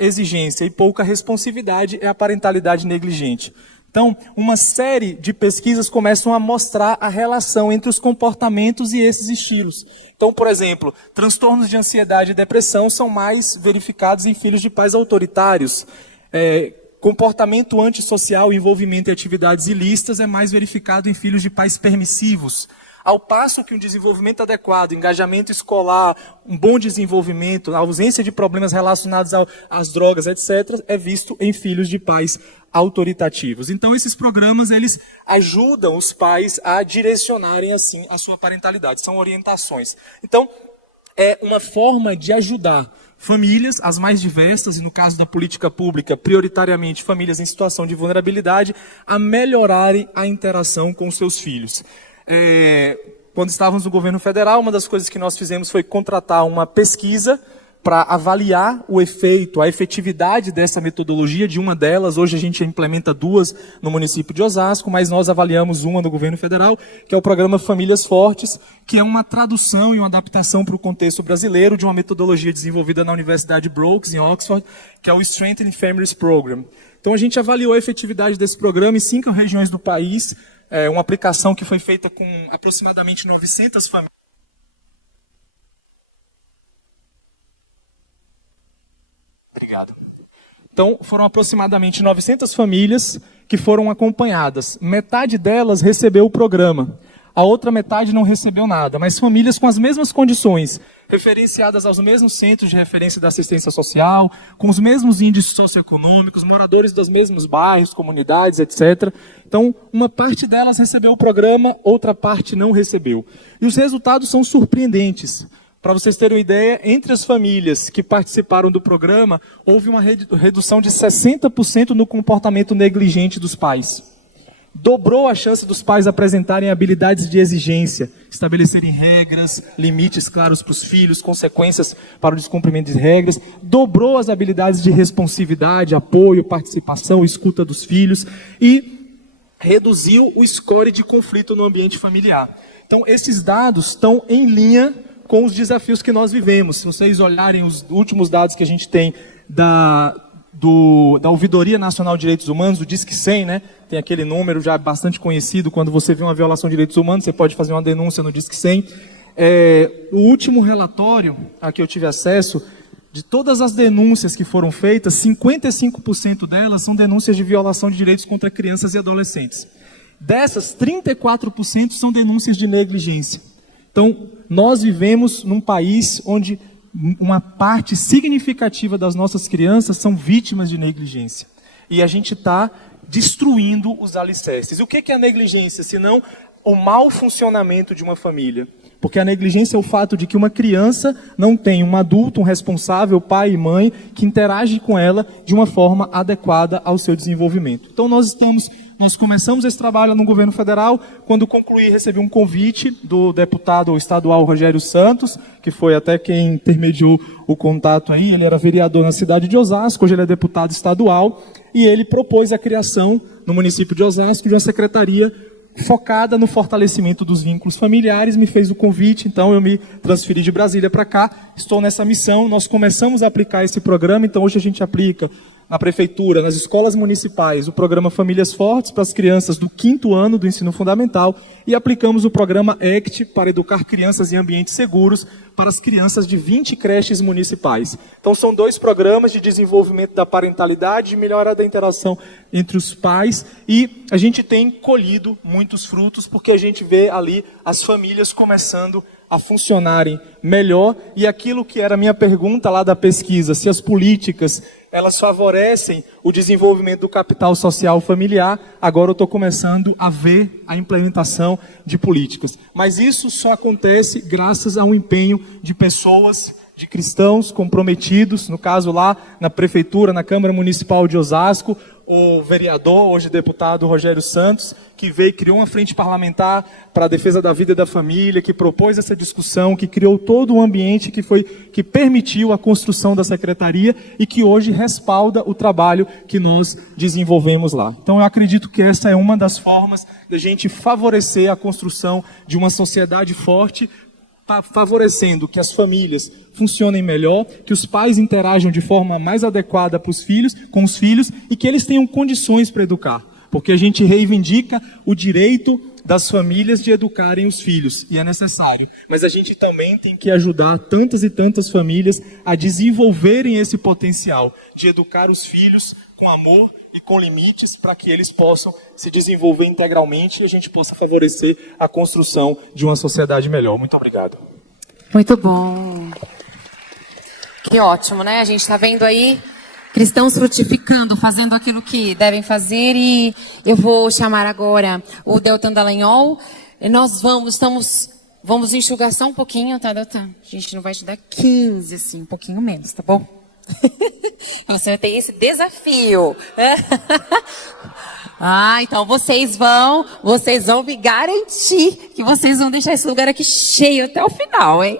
exigência e pouca responsividade é a parentalidade negligente. Então, uma série de pesquisas começam a mostrar a relação entre os comportamentos e esses estilos. Então, por exemplo, transtornos de ansiedade e depressão são mais verificados em filhos de pais autoritários. Comportamento antissocial e envolvimento em atividades ilícitas é mais verificado em filhos de pais permissivos. Ao passo que um desenvolvimento adequado, engajamento escolar, um bom desenvolvimento, a ausência de problemas relacionados às drogas, etc., é visto em filhos de pais autoritativos. Então, esses programas, eles ajudam os pais a direcionarem, assim, a sua parentalidade. São orientações. Então, é uma forma de ajudar famílias, as mais diversas, e no caso da política pública, prioritariamente famílias em situação de vulnerabilidade, a melhorarem a interação com os seus filhos. Quando estávamos no governo federal, uma das coisas que nós fizemos foi contratar uma pesquisa para avaliar o efeito, a efetividade dessa metodologia, de uma delas. Hoje a gente implementa 2 no município de Osasco, mas nós avaliamos uma no governo federal, que é o programa Famílias Fortes, que é uma tradução e uma adaptação para o contexto brasileiro de uma metodologia desenvolvida na Universidade Brookes, em Oxford, que é o Strengthening Families Program. Então a gente avaliou a efetividade desse programa em 5 regiões do país, uma aplicação que foi feita com aproximadamente 900 famílias. Obrigado. Então, foram aproximadamente 900 famílias que foram acompanhadas. Metade delas recebeu o programa. A outra metade não recebeu nada, mas famílias com as mesmas condições, referenciadas aos mesmos centros de referência da assistência social, com os mesmos índices socioeconômicos, moradores dos mesmos bairros, comunidades, etc. Então, uma parte delas recebeu o programa, outra parte não recebeu. E os resultados são surpreendentes. Para vocês terem uma ideia, entre as famílias que participaram do programa, houve uma redução de 60% no comportamento negligente dos pais. Dobrou a chance dos pais apresentarem habilidades de exigência, estabelecerem regras, limites claros para os filhos, consequências para o descumprimento de regras. Dobrou as habilidades de responsividade, apoio, participação, escuta dos filhos e reduziu o score de conflito no ambiente familiar. Então, esses dados estão em linha com os desafios que nós vivemos. Se vocês olharem os últimos dados que a gente tem da Ouvidoria Nacional de Direitos Humanos, o Disque 100, né? Tem aquele número já bastante conhecido, quando você vê uma violação de direitos humanos, você pode fazer uma denúncia no Disque 100. O último relatório a que eu tive acesso, de todas as denúncias que foram feitas, 55% delas são denúncias de violação de direitos contra crianças e adolescentes. Dessas, 34% são denúncias de negligência. Então, nós vivemos num país onde uma parte significativa das nossas crianças são vítimas de negligência. E a gente está destruindo os alicerces. E o que é a negligência, senão o mau funcionamento de uma família? Porque a negligência é o fato de que uma criança não tem um adulto, um responsável, pai e mãe, que interage com ela de uma forma adequada ao seu desenvolvimento. Então nós começamos esse trabalho no governo federal. Quando concluí, recebi um convite do deputado estadual Rogério Santos, que foi até quem intermediou o contato aí. Ele era vereador na cidade de Osasco, hoje ele é deputado estadual, e ele propôs a criação, no município de Osasco, de uma secretaria focada no fortalecimento dos vínculos familiares. Me fez o convite, então eu me transferi de Brasília para cá, estou nessa missão. Nós começamos a aplicar esse programa, então hoje a gente aplica na prefeitura, nas escolas municipais, o programa Famílias Fortes para as crianças do 5º ano do ensino fundamental, e aplicamos o programa ACT para educar crianças em ambientes seguros para as crianças de 20 creches municipais. Então são 2 programas de desenvolvimento da parentalidade, de melhora da interação entre os pais, e a gente tem colhido muitos frutos, porque a gente vê ali as famílias começando a funcionarem melhor. E aquilo que era a minha pergunta lá da pesquisa, se as políticas elas favorecem o desenvolvimento do capital social familiar, agora eu estou começando a ver a implementação de políticas. Mas isso só acontece graças ao empenho de pessoas, de cristãos comprometidos, no caso lá na prefeitura, na Câmara Municipal de Osasco, o vereador, hoje deputado Rogério Santos, que veio e criou uma frente parlamentar para a defesa da vida e da família, que propôs essa discussão, que criou todo um ambiente que permitiu a construção da secretaria e que hoje respalda o trabalho que nós desenvolvemos lá. Então eu acredito que essa é uma das formas de a gente favorecer a construção de uma sociedade forte, favorecendo que as famílias funcionem melhor, que os pais interajam de forma mais adequada com os filhos e que eles tenham condições para educar. Porque a gente reivindica o direito das famílias de educarem os filhos, e é necessário. Mas a gente também tem que ajudar tantas e tantas famílias a desenvolverem esse potencial de educar os filhos com amor e com limites para que eles possam se desenvolver integralmente e a gente possa favorecer a construção de uma sociedade melhor. Muito obrigado. Muito bom. Que ótimo, né? A gente está vendo aí cristãos frutificando, fazendo aquilo que devem fazer, e eu vou chamar agora o Deltan Dallagnol. Nós vamos enxugar só um pouquinho, tá, Deltan? A gente não vai te dar 15, assim, um pouquinho menos, tá bom? Você vai ter esse desafio. Então vocês vão me garantir que vocês vão deixar esse lugar aqui cheio até o final, hein?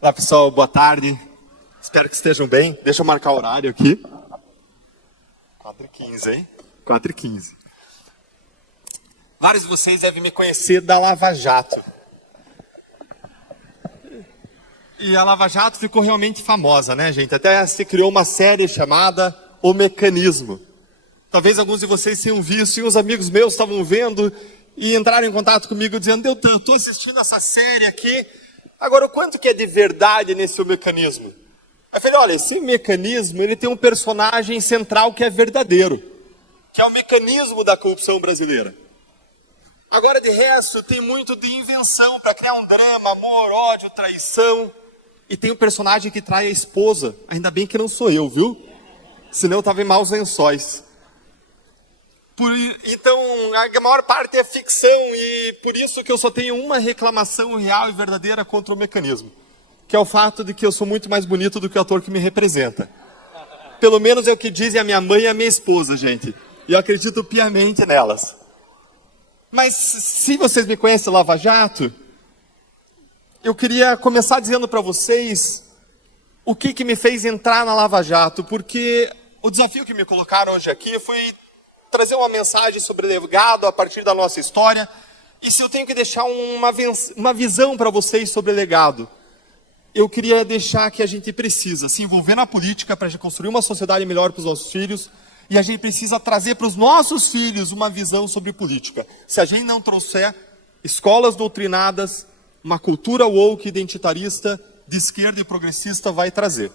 Olá pessoal, boa tarde. Espero que estejam bem. Deixa eu marcar o horário aqui. 4h15, hein? 4h15. Vários de vocês devem me conhecer da Lava Jato. E a Lava Jato ficou realmente famosa, né, gente? Até se criou uma série chamada O Mecanismo. Talvez alguns de vocês tenham visto, e os amigos meus estavam vendo e entraram em contato comigo dizendo: Deltan, estou assistindo essa série aqui. Agora, o quanto que é de verdade nesse mecanismo? Eu falei, olha, esse mecanismo, ele tem um personagem central que é verdadeiro, que é o mecanismo da corrupção brasileira. Agora, de resto, tem muito de invenção para criar um drama, amor, ódio, traição. E tem um personagem que trai a esposa. Ainda bem que não sou eu, viu? Senão eu estava em maus lençóis. Então, a maior parte é ficção, e por isso que eu só tenho uma reclamação real e verdadeira contra o mecanismo, que é o fato de que eu sou muito mais bonito do que o ator que me representa. Pelo menos é o que dizem a minha mãe e a minha esposa, gente. E eu acredito piamente nelas. Mas se vocês me conhecem Lava Jato, eu queria começar dizendo para vocês o que me fez entrar na Lava Jato, porque o desafio que me colocaram hoje aqui foi trazer uma mensagem sobre legado a partir da nossa história. E se eu tenho que deixar uma visão para vocês sobre legado, eu queria deixar que a gente precisa se envolver na política para construir uma sociedade melhor para os nossos filhos, e a gente precisa trazer para os nossos filhos uma visão sobre política. Se a gente não trouxer escolas doutrinadas, uma cultura woke identitarista, de esquerda e progressista vai trazer.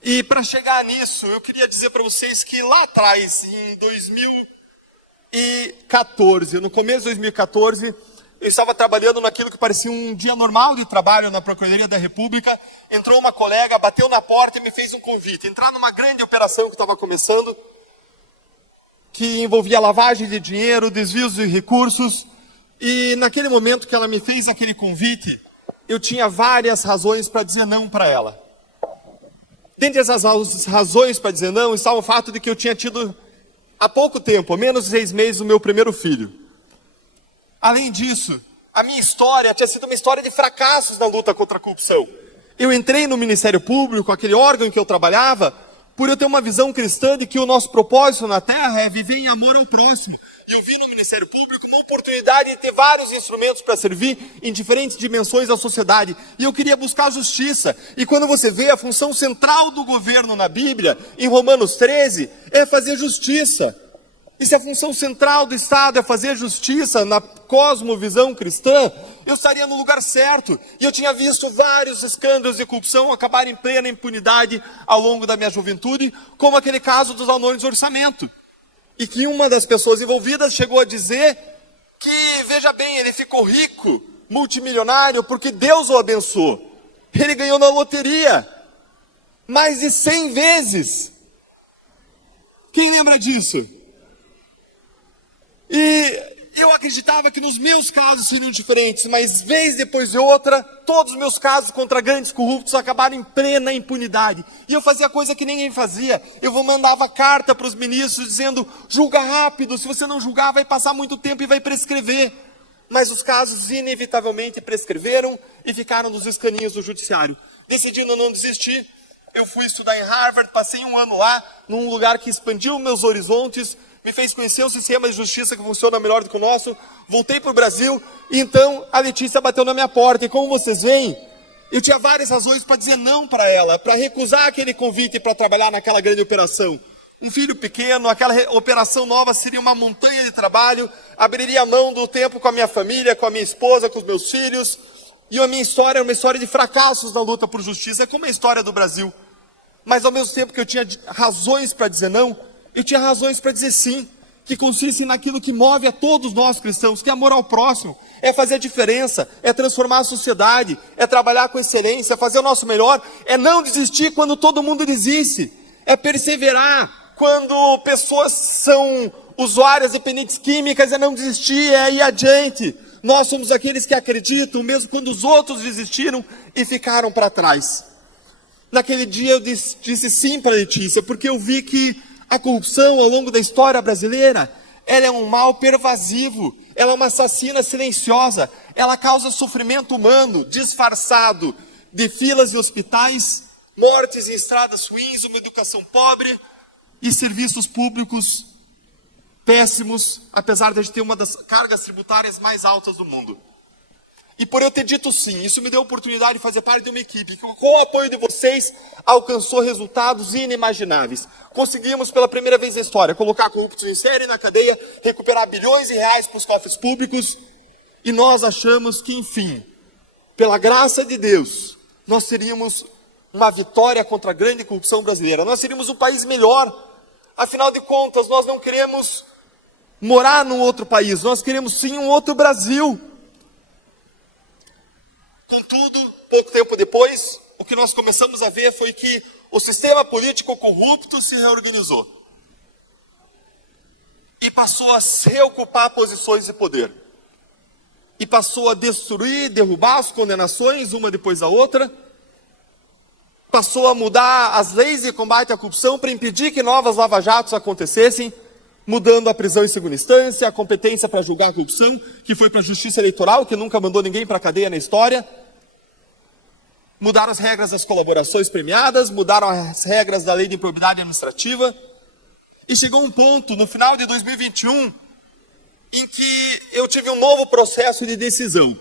E para chegar nisso, eu queria dizer para vocês que lá atrás, em 2014, no começo de 2014, eu estava trabalhando naquilo que parecia um dia normal de trabalho na Procuradoria da República. Entrou uma colega, bateu na porta e me fez um convite. Entrar numa grande operação que estava começando, que envolvia lavagem de dinheiro, desvios de recursos. E naquele momento que ela me fez aquele convite, eu tinha várias razões para dizer não para ela. Dentre essas razões para dizer não, estava o fato de que eu tinha tido, há pouco tempo, há menos de 6 meses, o meu primeiro filho. Além disso, a minha história tinha sido uma história de fracassos na luta contra a corrupção. Eu entrei no Ministério Público, aquele órgão em que eu trabalhava, por eu ter uma visão cristã de que o nosso propósito na Terra é viver em amor ao próximo. E eu vi no Ministério Público uma oportunidade de ter vários instrumentos para servir em diferentes dimensões da sociedade. E eu queria buscar justiça. E quando você vê a função central do governo na Bíblia, em Romanos 13, é fazer justiça. E se a função central do Estado é fazer justiça na cosmovisão cristã, eu estaria no lugar certo. E eu tinha visto vários escândalos de corrupção acabarem em plena impunidade ao longo da minha juventude, como aquele caso dos anões de orçamento. E que uma das pessoas envolvidas chegou a dizer que, veja bem, ele ficou rico, multimilionário, porque Deus o abençoou. Ele ganhou na loteria mais de 100 vezes. Quem lembra disso? E eu acreditava que nos meus casos seriam diferentes, mas vez depois de outra, todos os meus casos contra grandes corruptos acabaram em plena impunidade. E eu fazia coisa que ninguém fazia. Eu mandava carta para os ministros dizendo: julga rápido, se você não julgar vai passar muito tempo e vai prescrever. Mas os casos inevitavelmente prescreveram e ficaram nos escaninhos do judiciário. Decidindo não desistir, eu fui estudar em Harvard, passei 1 ano lá, num lugar que expandiu meus horizontes, me fez conhecer um sistema de justiça que funciona melhor do que o nosso. Voltei para o Brasil, e então a Letícia bateu na minha porta. E como vocês veem, eu tinha várias razões para dizer não para ela, para recusar aquele convite para trabalhar naquela grande operação. Um filho pequeno, aquela operação nova seria uma montanha de trabalho, abriria mão do tempo com a minha família, com a minha esposa, com os meus filhos. E a minha história é uma história de fracassos na luta por justiça, é como a história do Brasil. mas ao mesmo tempo que eu tinha razões para dizer não, eu tinha razões para dizer sim, que consistem naquilo que move a todos nós cristãos, que é amor ao próximo, é fazer a diferença, é transformar a sociedade, é trabalhar com excelência, é fazer o nosso melhor, é não desistir quando todo mundo desiste, é perseverar quando pessoas são usuárias dependentes químicas, é não desistir, é ir adiante. Nós somos aqueles que acreditam, mesmo quando os outros desistiram e ficaram para trás. Naquele dia eu disse sim para a Letícia, porque eu vi que a corrupção ao longo da história brasileira, ela é um mal pervasivo, ela é uma assassina silenciosa, ela causa sofrimento humano, disfarçado de filas em hospitais, mortes em estradas ruins, uma educação pobre e serviços públicos péssimos, apesar de a gente ter uma das cargas tributárias mais altas do mundo. E por eu ter dito sim, isso me deu a oportunidade de fazer parte de uma equipe que, com o apoio de vocês, alcançou resultados inimagináveis. Conseguimos, pela primeira vez na história, colocar corruptos em série na cadeia, recuperar bilhões de reais para os cofres públicos, e nós achamos que, enfim, pela graça de Deus, nós teríamos uma vitória contra a grande corrupção brasileira. Nós seríamos um país melhor. Afinal de contas, nós não queremos morar num outro país, nós queremos sim um outro Brasil. Contudo, pouco tempo depois, o que nós começamos a ver foi que o sistema político corrupto se reorganizou e passou a reocupar posições de poder e passou a destruir, derrubar as condenações uma depois da outra, passou a mudar as leis de combate à corrupção para impedir que novas lava-jatos acontecessem, mudando a prisão em segunda instância, a competência para julgar a corrupção, que foi para a Justiça Eleitoral, que nunca mandou ninguém para a cadeia na história. Mudaram as regras das colaborações premiadas, mudaram as regras da lei de improbidade administrativa. E chegou um ponto, no final de 2021, em que eu tive um novo processo de decisão.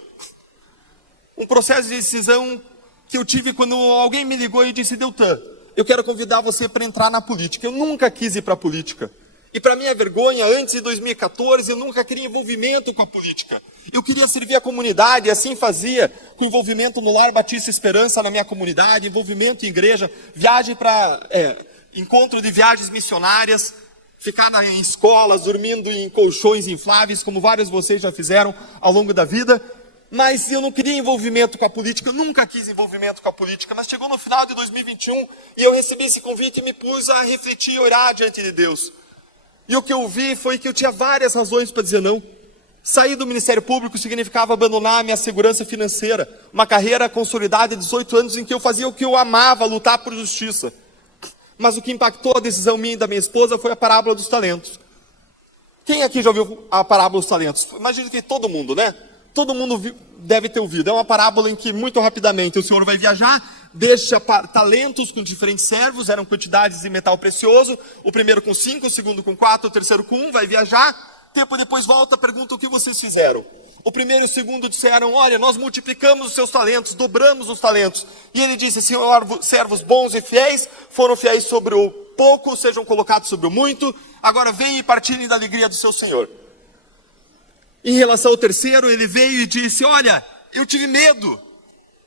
Um processo de decisão que eu tive quando alguém me ligou e disse: Deltan, eu quero convidar você para entrar na política. Eu nunca quis ir para a política. E para minha vergonha, antes de 2014, eu nunca queria envolvimento com a política. Eu queria servir a comunidade, e assim fazia, com envolvimento no Lar Batista Esperança na minha comunidade, envolvimento em igreja, viagem para encontro de viagens missionárias, ficar em escolas, dormindo em colchões infláveis, como vários de vocês já fizeram ao longo da vida. Mas eu não queria envolvimento com a política, eu nunca quis envolvimento com a política, mas chegou no final de 2021 e eu recebi esse convite e me pus a refletir e orar diante de Deus. E o que eu vi foi que eu tinha várias razões para dizer não. Sair do Ministério Público significava abandonar a minha segurança financeira, uma carreira consolidada de 18 anos em que eu fazia o que eu amava, lutar por justiça. Mas o que impactou a decisão minha e da minha esposa foi a parábola dos talentos. Quem aqui já ouviu a parábola dos talentos? Imagino que todo mundo, né? Todo mundo deve ter ouvido. É uma parábola em que, muito rapidamente, o Senhor vai viajar, deixa talentos com diferentes servos, eram quantidades de metal precioso, o primeiro com 5, o segundo com 4, o terceiro com 1, vai viajar, tempo depois volta, pergunta o que vocês fizeram. O primeiro e o segundo disseram: olha, nós multiplicamos os seus talentos, dobramos os talentos. E ele disse: Senhor, servos bons e fiéis, foram fiéis sobre o pouco, sejam colocados sobre o muito, agora venham e partilhem da alegria do seu Senhor. Em relação ao terceiro, ele veio e disse: olha, eu tive medo.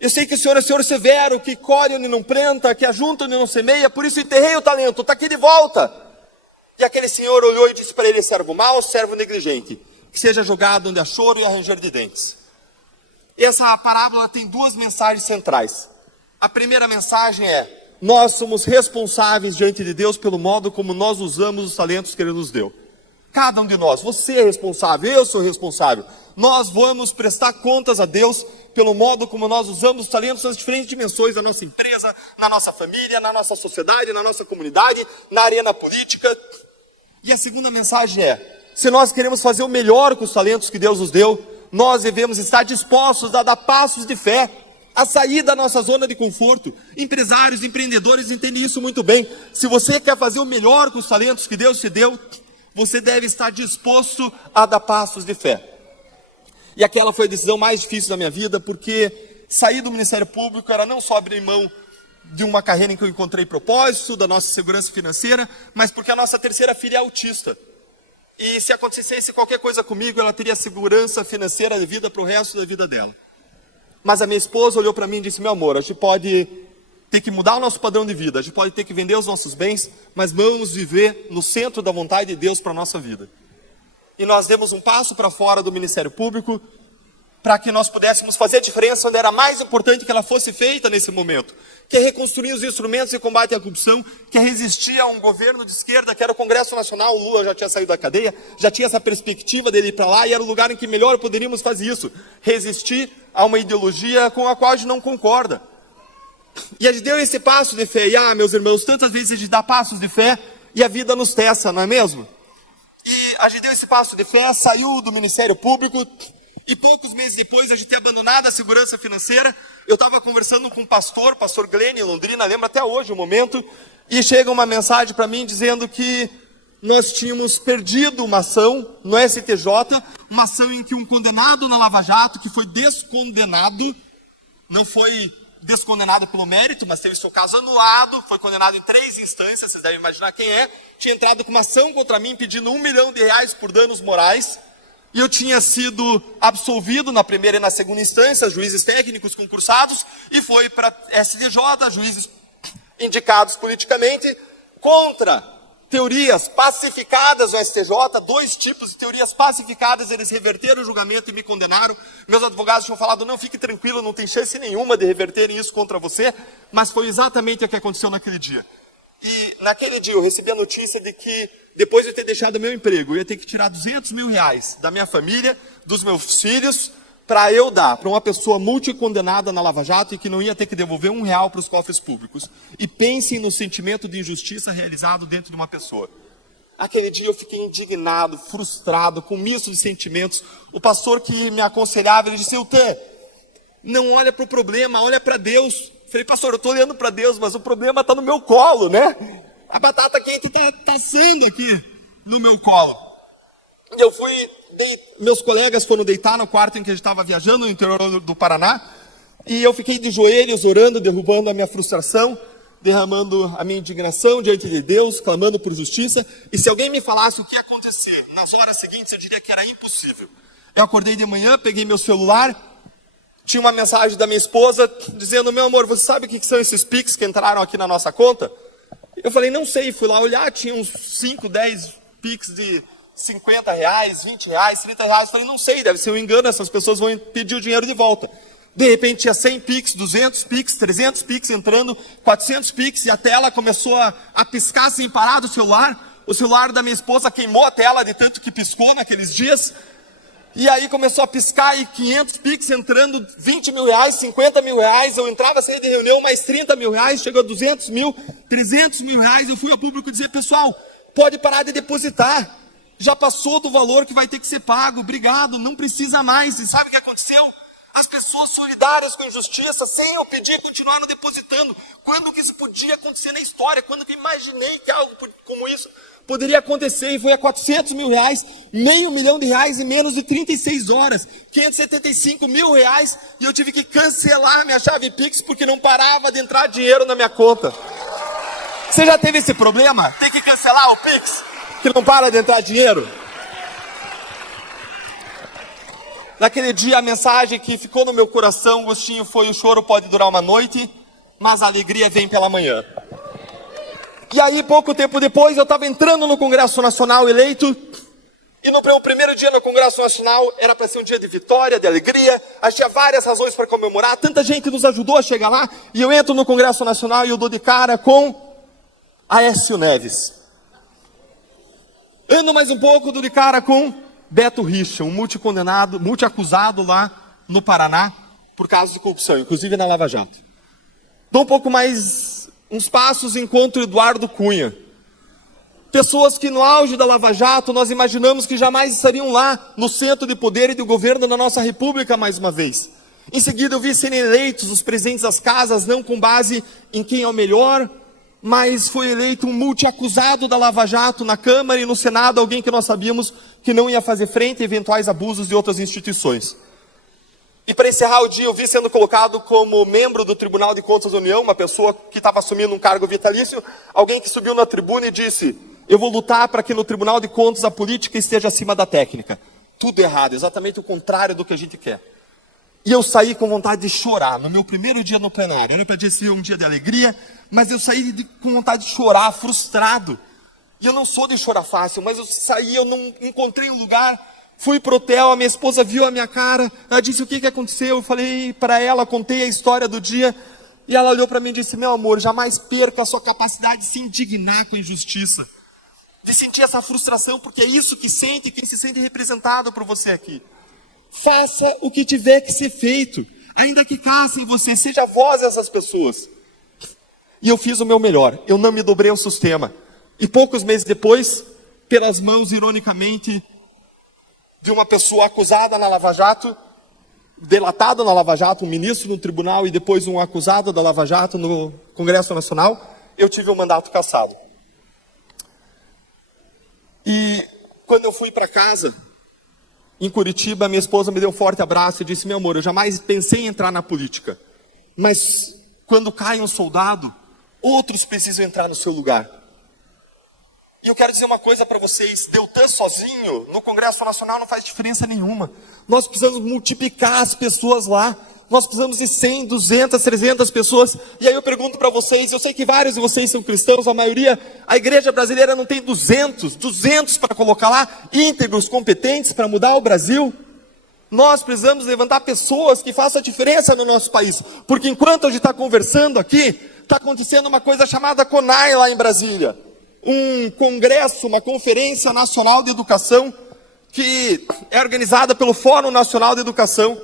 Eu sei que o Senhor é Senhor severo, que colhe onde não planta, que ajunta onde não semeia, por isso enterrei o talento, está aqui de volta. E aquele senhor olhou e disse para ele: servo mau, servo negligente, que seja jogado onde há choro e há ranger de dentes. Essa parábola tem duas mensagens centrais. A primeira mensagem é: nós somos responsáveis diante de Deus pelo modo como nós usamos os talentos que Ele nos deu. Cada um de nós, você é responsável, eu sou responsável. Nós vamos prestar contas a Deus pelo modo como nós usamos os talentos nas diferentes dimensões da nossa empresa, na nossa família, na nossa sociedade, na nossa comunidade, na arena política. E a segunda mensagem é: se nós queremos fazer o melhor com os talentos que Deus nos deu, nós devemos estar dispostos a dar passos de fé, a sair da nossa zona de conforto. Empresários, empreendedores entendem isso muito bem. Se você quer fazer o melhor com os talentos que Deus te deu, você deve estar disposto a dar passos de fé. E aquela foi a decisão mais difícil da minha vida, porque sair do Ministério Público era não só abrir mão de uma carreira em que eu encontrei propósito, da nossa segurança financeira, mas porque a nossa terceira filha é autista. E se acontecesse qualquer coisa comigo, ela teria segurança financeira de vida para o resto da vida dela. Mas a minha esposa olhou para mim e disse: meu amor, a gente pode ter que mudar o nosso padrão de vida, a gente pode ter que vender os nossos bens, mas vamos viver no centro da vontade de Deus para a nossa vida. E nós demos um passo para fora do Ministério Público para que nós pudéssemos fazer a diferença onde era mais importante que ela fosse feita nesse momento, que é reconstruir os instrumentos de combate à corrupção, que é resistir a um governo de esquerda, que era o Congresso Nacional. O Lula já tinha saído da cadeia, já tinha essa perspectiva dele ir para lá, e era o lugar em que melhor poderíamos fazer isso, resistir a uma ideologia com a qual a gente não concorda. E a gente deu esse passo de fé, e meus irmãos, tantas vezes a gente dá passos de fé, e a vida nos testa, não é mesmo? E a gente deu esse passo de fé, saiu do Ministério Público, e poucos meses depois a gente ter abandonado a segurança financeira. Eu estava conversando com um pastor Glenn em Londrina, lembro até hoje o momento, e chega uma mensagem para mim dizendo que nós tínhamos perdido uma ação no STJ, uma ação em que um condenado na Lava Jato, que foi descondenado, não foi descondenado pelo mérito, mas teve seu caso anulado, foi condenado em 3 instâncias, vocês devem imaginar quem é, tinha entrado com uma ação contra mim pedindo R$1 milhão por danos morais, e eu tinha sido absolvido na primeira e na segunda instância, juízes técnicos concursados, e foi para STJ, juízes indicados politicamente, contra teorias pacificadas do STJ, 2 tipos de teorias pacificadas, eles reverteram o julgamento e me condenaram. Meus advogados tinham falado, não, fique tranquilo, não tem chance nenhuma de reverterem isso contra você, mas foi exatamente o que aconteceu naquele dia. E naquele dia eu recebi a notícia de que, depois de eu ter deixado meu emprego, eu ia ter que tirar R$200 mil da minha família, dos meus filhos, para eu dar para uma pessoa multicondenada na Lava Jato e que não ia ter que devolver R$1 para os cofres públicos. E pensem no sentimento de injustiça realizado dentro de uma pessoa. Aquele dia eu fiquei indignado, frustrado, com um misto de sentimentos. O pastor que me aconselhava, ele disse, Eutã, não olha para o problema, olha para Deus. Eu falei, pastor, eu estou olhando para Deus, mas o problema está no meu colo, né? A batata quente está assando aqui no meu colo. E eu fui, meus colegas foram deitar no quarto em que a gente estava viajando, no interior do Paraná, e eu fiquei de joelhos, orando, derrubando a minha frustração, derramando a minha indignação diante de Deus, clamando por justiça. E se alguém me falasse o que ia acontecer nas horas seguintes, eu diria que era impossível. Eu acordei de manhã, peguei meu celular, tinha uma mensagem da minha esposa dizendo, meu amor, você sabe o que são esses Pix que entraram aqui na nossa conta? Eu falei, não sei, fui lá olhar, tinha uns 5, 10 Pix de R$50, R$20, R$30. Falei, não sei, deve ser um engano, essas pessoas vão pedir o dinheiro de volta. De repente tinha 100 Pix, 200 Pix, 300 Pix entrando, 400 Pix, e a tela começou a piscar sem parar do celular. O celular da minha esposa queimou a tela de tanto que piscou naqueles dias. E aí começou a piscar e 500 Pix entrando, R$20 mil, R$50 mil. Eu entrava, saía de reunião, mais R$30 mil, chegou a 200 mil, R$300 mil. Eu fui ao público dizer, pessoal, pode parar de depositar. Já passou do valor que vai ter que ser pago, obrigado, não precisa mais. E sabe o que aconteceu? As pessoas solidárias com a injustiça, sem eu pedir, continuaram depositando. Quando que isso podia acontecer na história? Quando que eu imaginei que algo como isso poderia acontecer? E foi a R$400 mil, R$500 mil em menos de 36 horas, R$575 mil, e eu tive que cancelar minha chave Pix porque não parava de entrar dinheiro na minha conta. Você já teve esse problema? Tem que cancelar o Pix, que não para de entrar dinheiro? Naquele dia, a mensagem que ficou no meu coração, gostinho, foi: o choro pode durar uma noite, mas a alegria vem pela manhã. E aí, pouco tempo depois, eu estava entrando no Congresso Nacional eleito, e no meu primeiro dia no Congresso Nacional era para ser um dia de vitória, de alegria, a gente tinha várias razões para comemorar, tanta gente nos ajudou a chegar lá, e eu entro no Congresso Nacional e eu dou de cara com Aécio Neves. Ando mais um pouco, dou de cara com Beto Richa, um multiacusado lá no Paraná por casos de corrupção, inclusive na Lava Jato. Dou um pouco mais, uns passos, encontro Eduardo Cunha. Pessoas que no auge da Lava Jato nós imaginamos que jamais estariam lá no centro de poder e do governo da nossa república mais uma vez. Em seguida eu vi serem eleitos os presidentes das casas, não com base em quem é o melhor, mas foi eleito um multiacusado da Lava Jato na Câmara e no Senado, alguém que nós sabíamos que não ia fazer frente a eventuais abusos de outras instituições. E para encerrar o dia, eu vi sendo colocado como membro do Tribunal de Contas da União, uma pessoa que estava assumindo um cargo vitalício, alguém que subiu na tribuna e disse: eu vou lutar para que no Tribunal de Contas a política esteja acima da técnica. Tudo errado, exatamente o contrário do que a gente quer. E eu saí com vontade de chorar no meu primeiro dia no plenário. Era para ser um dia de alegria, mas eu saí com vontade de chorar, frustrado. E eu não sou de chorar fácil, mas eu saí, eu não encontrei um lugar. Fui pro hotel, a minha esposa viu a minha cara. Ela disse: o que aconteceu? Eu falei para ela, contei a história do dia. E ela olhou para mim e disse: meu amor, jamais perca a sua capacidade de se indignar com a injustiça. De sentir essa frustração, porque é isso que sente quem se sente representado por você aqui. Faça o que tiver que ser feito, ainda que caçem você, seja voz dessas pessoas. E eu fiz o meu melhor, eu não me dobrei ao sistema. E poucos meses depois, pelas mãos, ironicamente, de uma pessoa acusada na Lava Jato, delatado na Lava Jato, um ministro no tribunal e depois um acusado da Lava Jato no Congresso Nacional, eu tive o mandato cassado. E quando eu fui para casa, em Curitiba, minha esposa me deu um forte abraço e disse: meu amor, eu jamais pensei em entrar na política, mas quando cai um soldado, outros precisam entrar no seu lugar. E eu quero dizer uma coisa para vocês: Deltan sozinho no Congresso Nacional não faz diferença nenhuma. Nós precisamos multiplicar as pessoas lá. Nós precisamos de 100, 200, 300 pessoas. E aí eu pergunto para vocês, eu sei que vários de vocês são cristãos, a maioria, a igreja brasileira não tem 200 para colocar lá, íntegros, competentes para mudar o Brasil. Nós precisamos levantar pessoas que façam a diferença no nosso país. Porque enquanto a gente está conversando aqui, está acontecendo uma coisa chamada CONAI lá em Brasília. Um congresso, uma conferência nacional de educação, que é organizada pelo Fórum Nacional de Educação.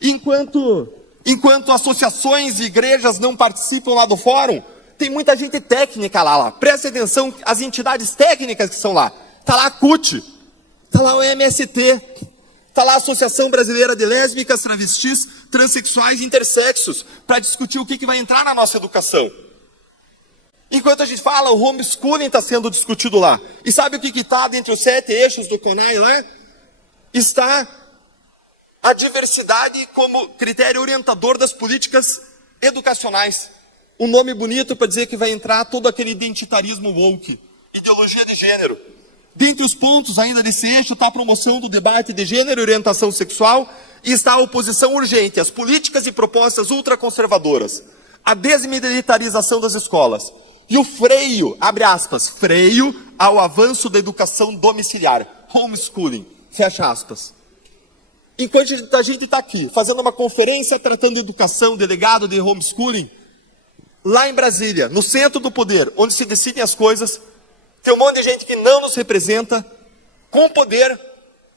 Enquanto associações e igrejas não participam lá do fórum, tem muita gente técnica lá. Preste atenção, as entidades técnicas que são lá. Está lá a CUT, está lá o MST, está lá a Associação Brasileira de Lésbicas, Travestis, Transsexuais e Intersexos, para discutir o que vai entrar na nossa educação. Enquanto a gente fala, o homeschooling está sendo discutido lá. E sabe o que está dentre os 7 eixos do CONAI lá? Está a diversidade como critério orientador das políticas educacionais. Um nome bonito para dizer que vai entrar todo aquele identitarismo woke, ideologia de gênero. Dentre os pontos ainda desse eixo está a promoção do debate de gênero e orientação sexual, e está a oposição urgente às políticas e propostas ultraconservadoras, a desmilitarização das escolas e o freio, abre aspas, freio ao avanço da educação domiciliar, homeschooling, fecha aspas. Enquanto a gente está aqui, fazendo uma conferência tratando de educação, delegado de homeschooling, lá em Brasília, no centro do poder, onde se decidem as coisas, tem um monte de gente que não nos representa, com poder,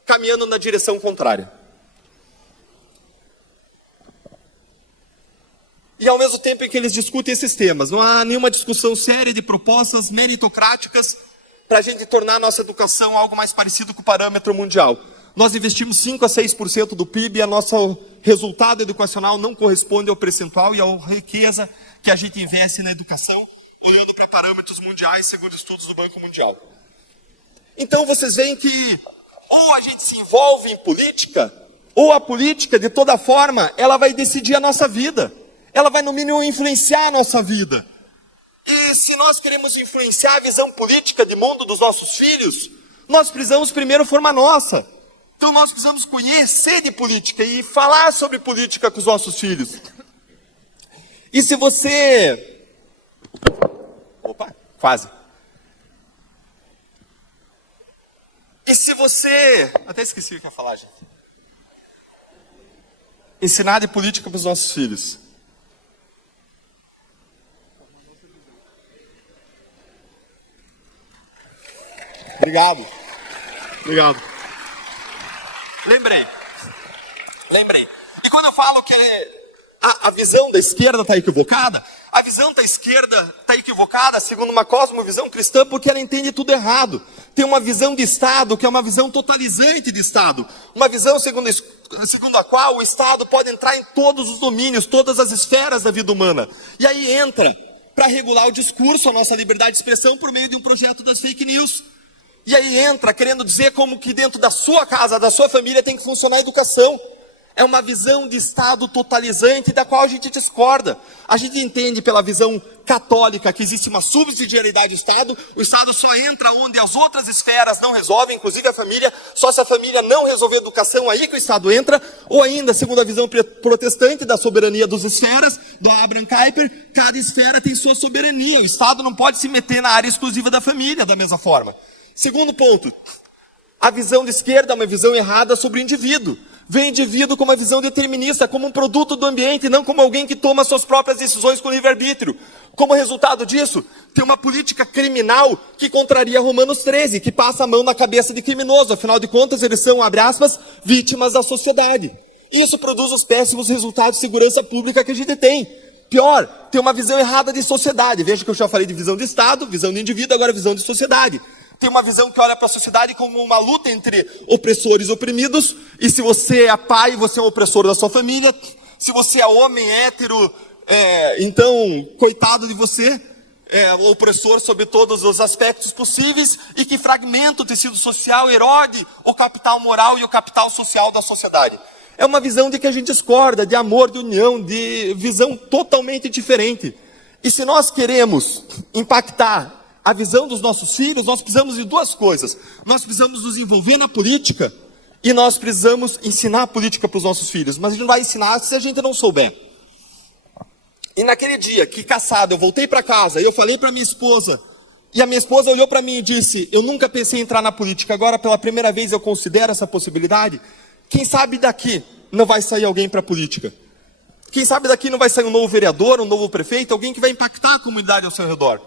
caminhando na direção contrária. E ao mesmo tempo em que eles discutem esses temas, não há nenhuma discussão séria de propostas meritocráticas para a gente tornar a nossa educação algo mais parecido com o parâmetro mundial. Nós investimos 5 a 6% do PIB e o nosso resultado educacional não corresponde ao percentual e à riqueza que a gente investe na educação, olhando para parâmetros mundiais, segundo estudos do Banco Mundial. Então vocês veem que ou a gente se envolve em política, ou a política, de toda forma, ela vai decidir a nossa vida. Ela vai, no mínimo, influenciar a nossa vida. E se nós queremos influenciar a visão política de mundo dos nossos filhos, nós precisamos primeiro formar nossa. Então nós precisamos conhecer de política e falar sobre política com os nossos filhos. E se você... Opa, quase. E se você... Até esqueci o que eu ia falar, gente. Ensinar de política para os nossos filhos. Obrigado. Lembrei. E quando eu falo que a visão da esquerda está equivocada, a visão da esquerda está equivocada segundo uma cosmovisão cristã porque ela entende tudo errado. Tem uma visão de Estado que é uma visão totalizante de Estado. Uma visão segundo a qual o Estado pode entrar em todos os domínios, todas as esferas da vida humana. E aí entra para regular o discurso, a nossa liberdade de expressão por meio de um projeto das fake news. E aí entra querendo dizer como que dentro da sua casa, da sua família tem que funcionar a educação. É uma visão de Estado totalizante da qual a gente discorda. A gente entende pela visão católica que existe uma subsidiariedade do Estado. O Estado só entra onde as outras esferas não resolvem, inclusive a família. Só se a família não resolver a educação, aí que o Estado entra. Ou ainda, segundo a visão protestante da soberania das esferas, do Abraham Kuyper, cada esfera tem sua soberania. O Estado não pode se meter na área exclusiva da família da mesma forma. Segundo ponto, a visão de esquerda é uma visão errada sobre o indivíduo. Vê o indivíduo como uma visão determinista, como um produto do ambiente, não como alguém que toma suas próprias decisões com livre-arbítrio. Como resultado disso, tem uma política criminal que contraria Romanos 13, que passa a mão na cabeça de criminoso. Afinal de contas, eles são, abre aspas, vítimas da sociedade. Isso produz os péssimos resultados de segurança pública que a gente tem. Pior, tem uma visão errada de sociedade. Veja que eu já falei de visão de Estado, visão de indivíduo, agora visão de sociedade. Tem uma visão que olha para a sociedade como uma luta entre opressores e oprimidos, e se você é pai, você é um opressor da sua família, se você é homem hétero, então, coitado de você, opressor sobre todos os aspectos possíveis, e que fragmenta o tecido social, erode o capital moral e o capital social da sociedade. É uma visão de que a gente discorda, de amor, de união, de visão totalmente diferente. E se nós queremos impactar a visão dos nossos filhos, nós precisamos de duas coisas. Nós precisamos nos envolver na política e nós precisamos ensinar a política para os nossos filhos. Mas a gente não vai ensinar se a gente não souber. E naquele dia que, caçado, eu voltei para casa e eu falei para minha esposa, e a minha esposa olhou para mim e disse, eu nunca pensei em entrar na política, agora pela primeira vez eu considero essa possibilidade. Quem sabe daqui não vai sair alguém para a política? Quem sabe daqui não vai sair um novo vereador, um novo prefeito, alguém que vai impactar a comunidade ao seu redor?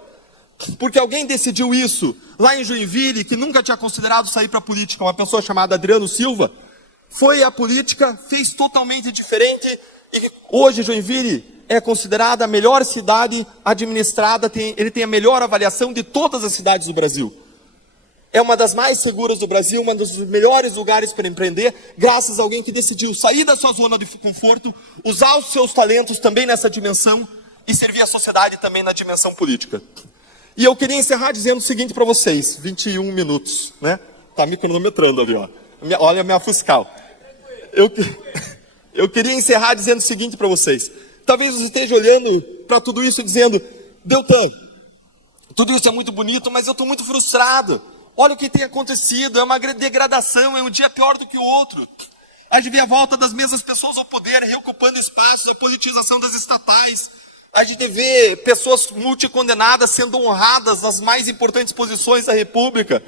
Porque alguém decidiu isso lá em Joinville, que nunca tinha considerado sair para a política, uma pessoa chamada Adriano Silva, foi à política, fez totalmente diferente, e hoje Joinville é considerada a melhor cidade administrada, ele tem a melhor avaliação de todas as cidades do Brasil. É uma das mais seguras do Brasil, um dos melhores lugares para empreender, graças a alguém que decidiu sair da sua zona de conforto, usar os seus talentos também nessa dimensão e servir a sociedade também na dimensão política. E eu queria encerrar dizendo o seguinte para vocês, 21 minutos, né? Tá me cronometrando ali, ó. Olha a minha fiscal. Eu queria encerrar dizendo o seguinte para vocês. Talvez você esteja olhando para tudo isso e dizendo, Deltan, tudo isso é muito bonito, mas eu estou muito frustrado. Olha o que tem acontecido, é uma degradação, é um dia pior do que o outro. A gente vê a volta das mesmas pessoas ao poder, reocupando espaços, a politização das estatais. A gente vê pessoas multicondenadas sendo honradas nas mais importantes posições da República.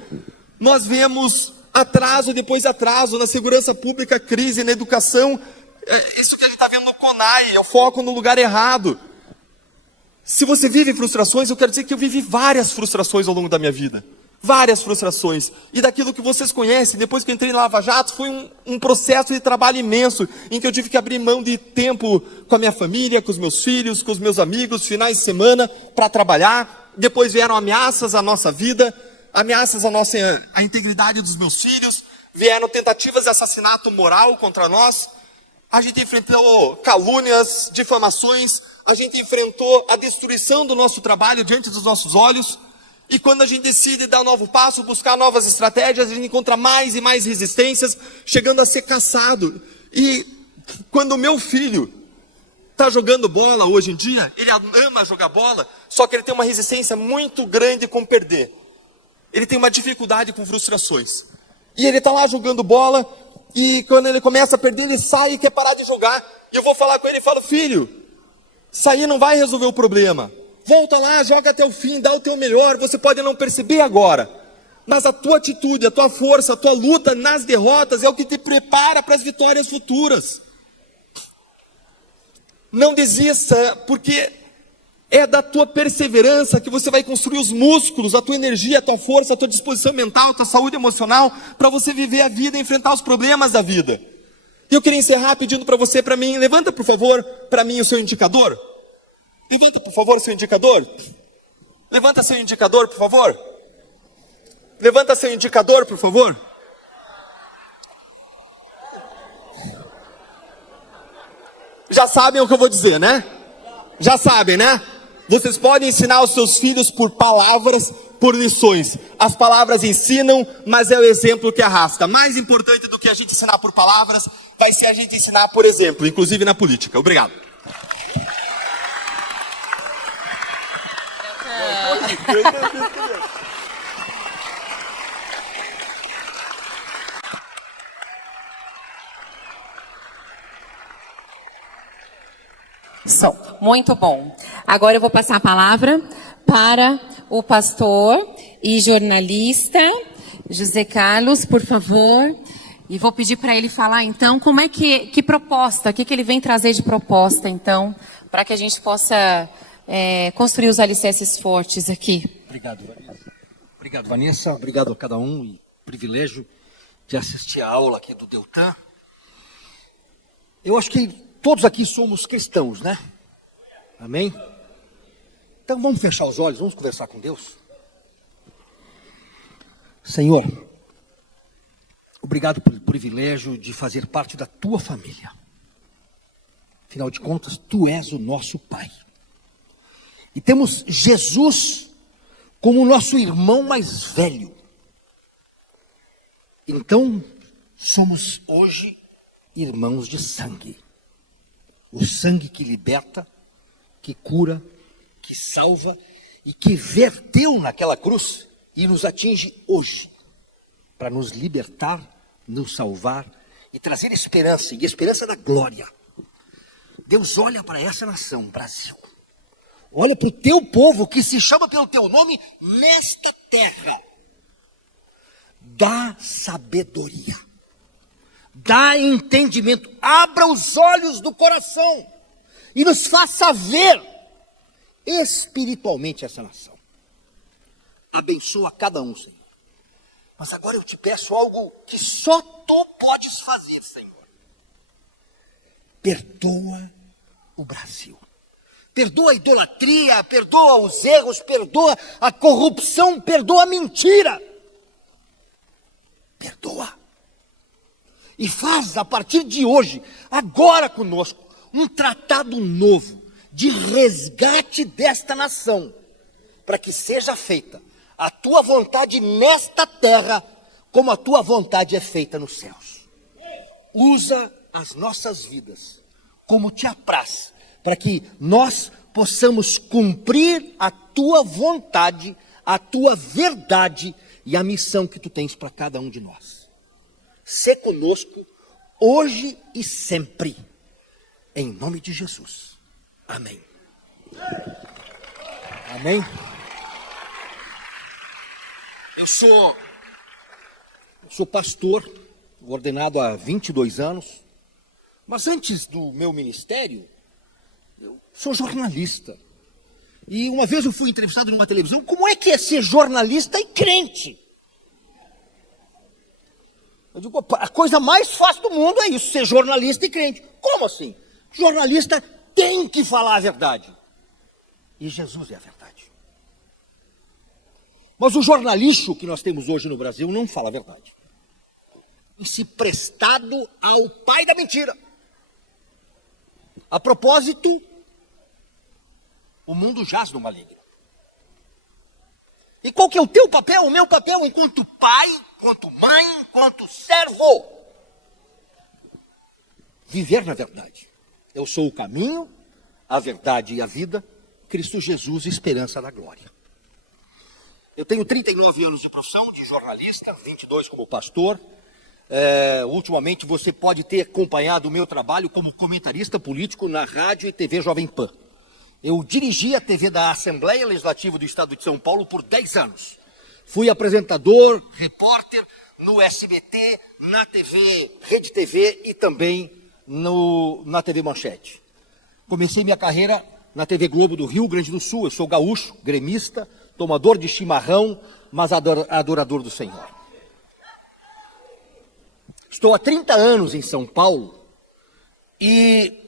Nós vemos atraso depois atraso na segurança pública, crise na educação. Isso que a gente está vendo no CONAI, é o foco no lugar errado. Se você vive frustrações, eu quero dizer que eu vivi várias frustrações ao longo da minha vida. Várias frustrações. E daquilo que vocês conhecem, depois que eu entrei na Lava Jato, foi um processo de trabalho imenso, em que eu tive que abrir mão de tempo com a minha família, com os meus filhos, com os meus amigos, finais de semana, para trabalhar. Depois vieram ameaças à nossa vida, ameaças à integridade dos meus filhos, vieram tentativas de assassinato moral contra nós. A gente enfrentou calúnias, difamações, a gente enfrentou a destruição do nosso trabalho diante dos nossos olhos. E quando a gente decide dar um novo passo, buscar novas estratégias, a gente encontra mais e mais resistências, chegando a ser caçado. E quando o meu filho está jogando bola hoje em dia, ele ama jogar bola, só que ele tem uma resistência muito grande com perder. Ele tem uma dificuldade com frustrações. E ele está lá jogando bola, e quando ele começa a perder, ele sai e quer parar de jogar. E eu vou falar com ele e falo, filho, sair não vai resolver o problema. Volta lá, joga até o fim, dá o teu melhor, você pode não perceber agora. Mas a tua atitude, a tua força, a tua luta nas derrotas é o que te prepara para as vitórias futuras. Não desista, porque é da tua perseverança que você vai construir os músculos, a tua energia, a tua força, a tua disposição mental, a tua saúde emocional, para você viver a vida e enfrentar os problemas da vida. E eu queria encerrar pedindo para você, para mim, levanta por favor, para mim o seu indicador. Levanta, por favor, seu indicador. Levanta seu indicador, por favor. Levanta seu indicador, por favor. Já sabem o que eu vou dizer, né? Já sabem, né? Vocês podem ensinar os seus filhos por palavras, por lições. As palavras ensinam, mas é o exemplo que arrasta. Mais importante do que a gente ensinar por palavras vai ser a gente ensinar, por exemplo, inclusive na política. Obrigado. Muito bom. Agora eu vou passar a palavra para o pastor e jornalista José Carlos, por favor. E vou pedir para ele falar, então, como é que proposta, o que ele vem trazer de proposta, então, para que a gente possa construir os alicerces fortes aqui. Obrigado, Vanessa. Obrigado, Vanessa. Obrigado a cada um. E privilégio de assistir a aula aqui do Deltan. Eu acho que todos aqui somos cristãos, né? Amém? Então vamos fechar os olhos, vamos conversar com Deus. Senhor, obrigado pelo privilégio de fazer parte da tua família. Afinal de contas, tu és o nosso Pai. E temos Jesus como o nosso irmão mais velho. Então, somos hoje irmãos de sangue. O sangue que liberta, que cura, que salva e que verteu naquela cruz e nos atinge hoje, para nos libertar, nos salvar e trazer esperança, e esperança da glória. Deus olha para essa nação, Brasil. Olha para o teu povo que se chama pelo teu nome nesta terra. Dá sabedoria. Dá entendimento. Abra os olhos do coração e nos faça ver espiritualmente essa nação. Abençoa cada um, Senhor. Mas agora eu te peço algo que só tu podes fazer, Senhor. Perdoa o Brasil. Perdoa a idolatria, perdoa os erros, perdoa a corrupção, perdoa a mentira. Perdoa. E faz a partir de hoje, agora conosco, um tratado novo de resgate desta nação, para que seja feita a tua vontade nesta terra, como a tua vontade é feita nos céus. Usa as nossas vidas como te apraz, para que nós possamos cumprir a tua vontade, a tua verdade e a missão que tu tens para cada um de nós. Sê conosco hoje e sempre, em nome de Jesus. Amém. Amém. Eu sou pastor, ordenado há 22 anos, mas antes do meu ministério, eu sou jornalista. E uma vez eu fui entrevistado numa televisão, como é que é ser jornalista e crente? Eu digo, a coisa mais fácil do mundo é isso, ser jornalista e crente. Como assim? Jornalista tem que falar a verdade. E Jesus é a verdade. Mas o jornalista que nós temos hoje no Brasil não fala a verdade. Tem se prestado ao pai da mentira. A propósito, o mundo jaz no maligno. E qual que é o teu papel, o meu papel, enquanto pai, enquanto mãe, enquanto servo? Viver na verdade. Eu sou o caminho, a verdade e a vida, Cristo Jesus, esperança da glória. Eu tenho 39 anos de profissão de jornalista, 22 como pastor. Ultimamente você pode ter acompanhado o meu trabalho como comentarista político na rádio e TV Jovem Pan. Eu dirigi a TV da Assembleia Legislativa do Estado de São Paulo por 10 anos. Fui apresentador, repórter no SBT, na TV, Rede TV e também na TV Manchete. Comecei minha carreira na TV Globo do Rio Grande do Sul. Eu sou gaúcho, gremista, tomador de chimarrão, mas adorador do Senhor. Estou há 30 anos em São Paulo e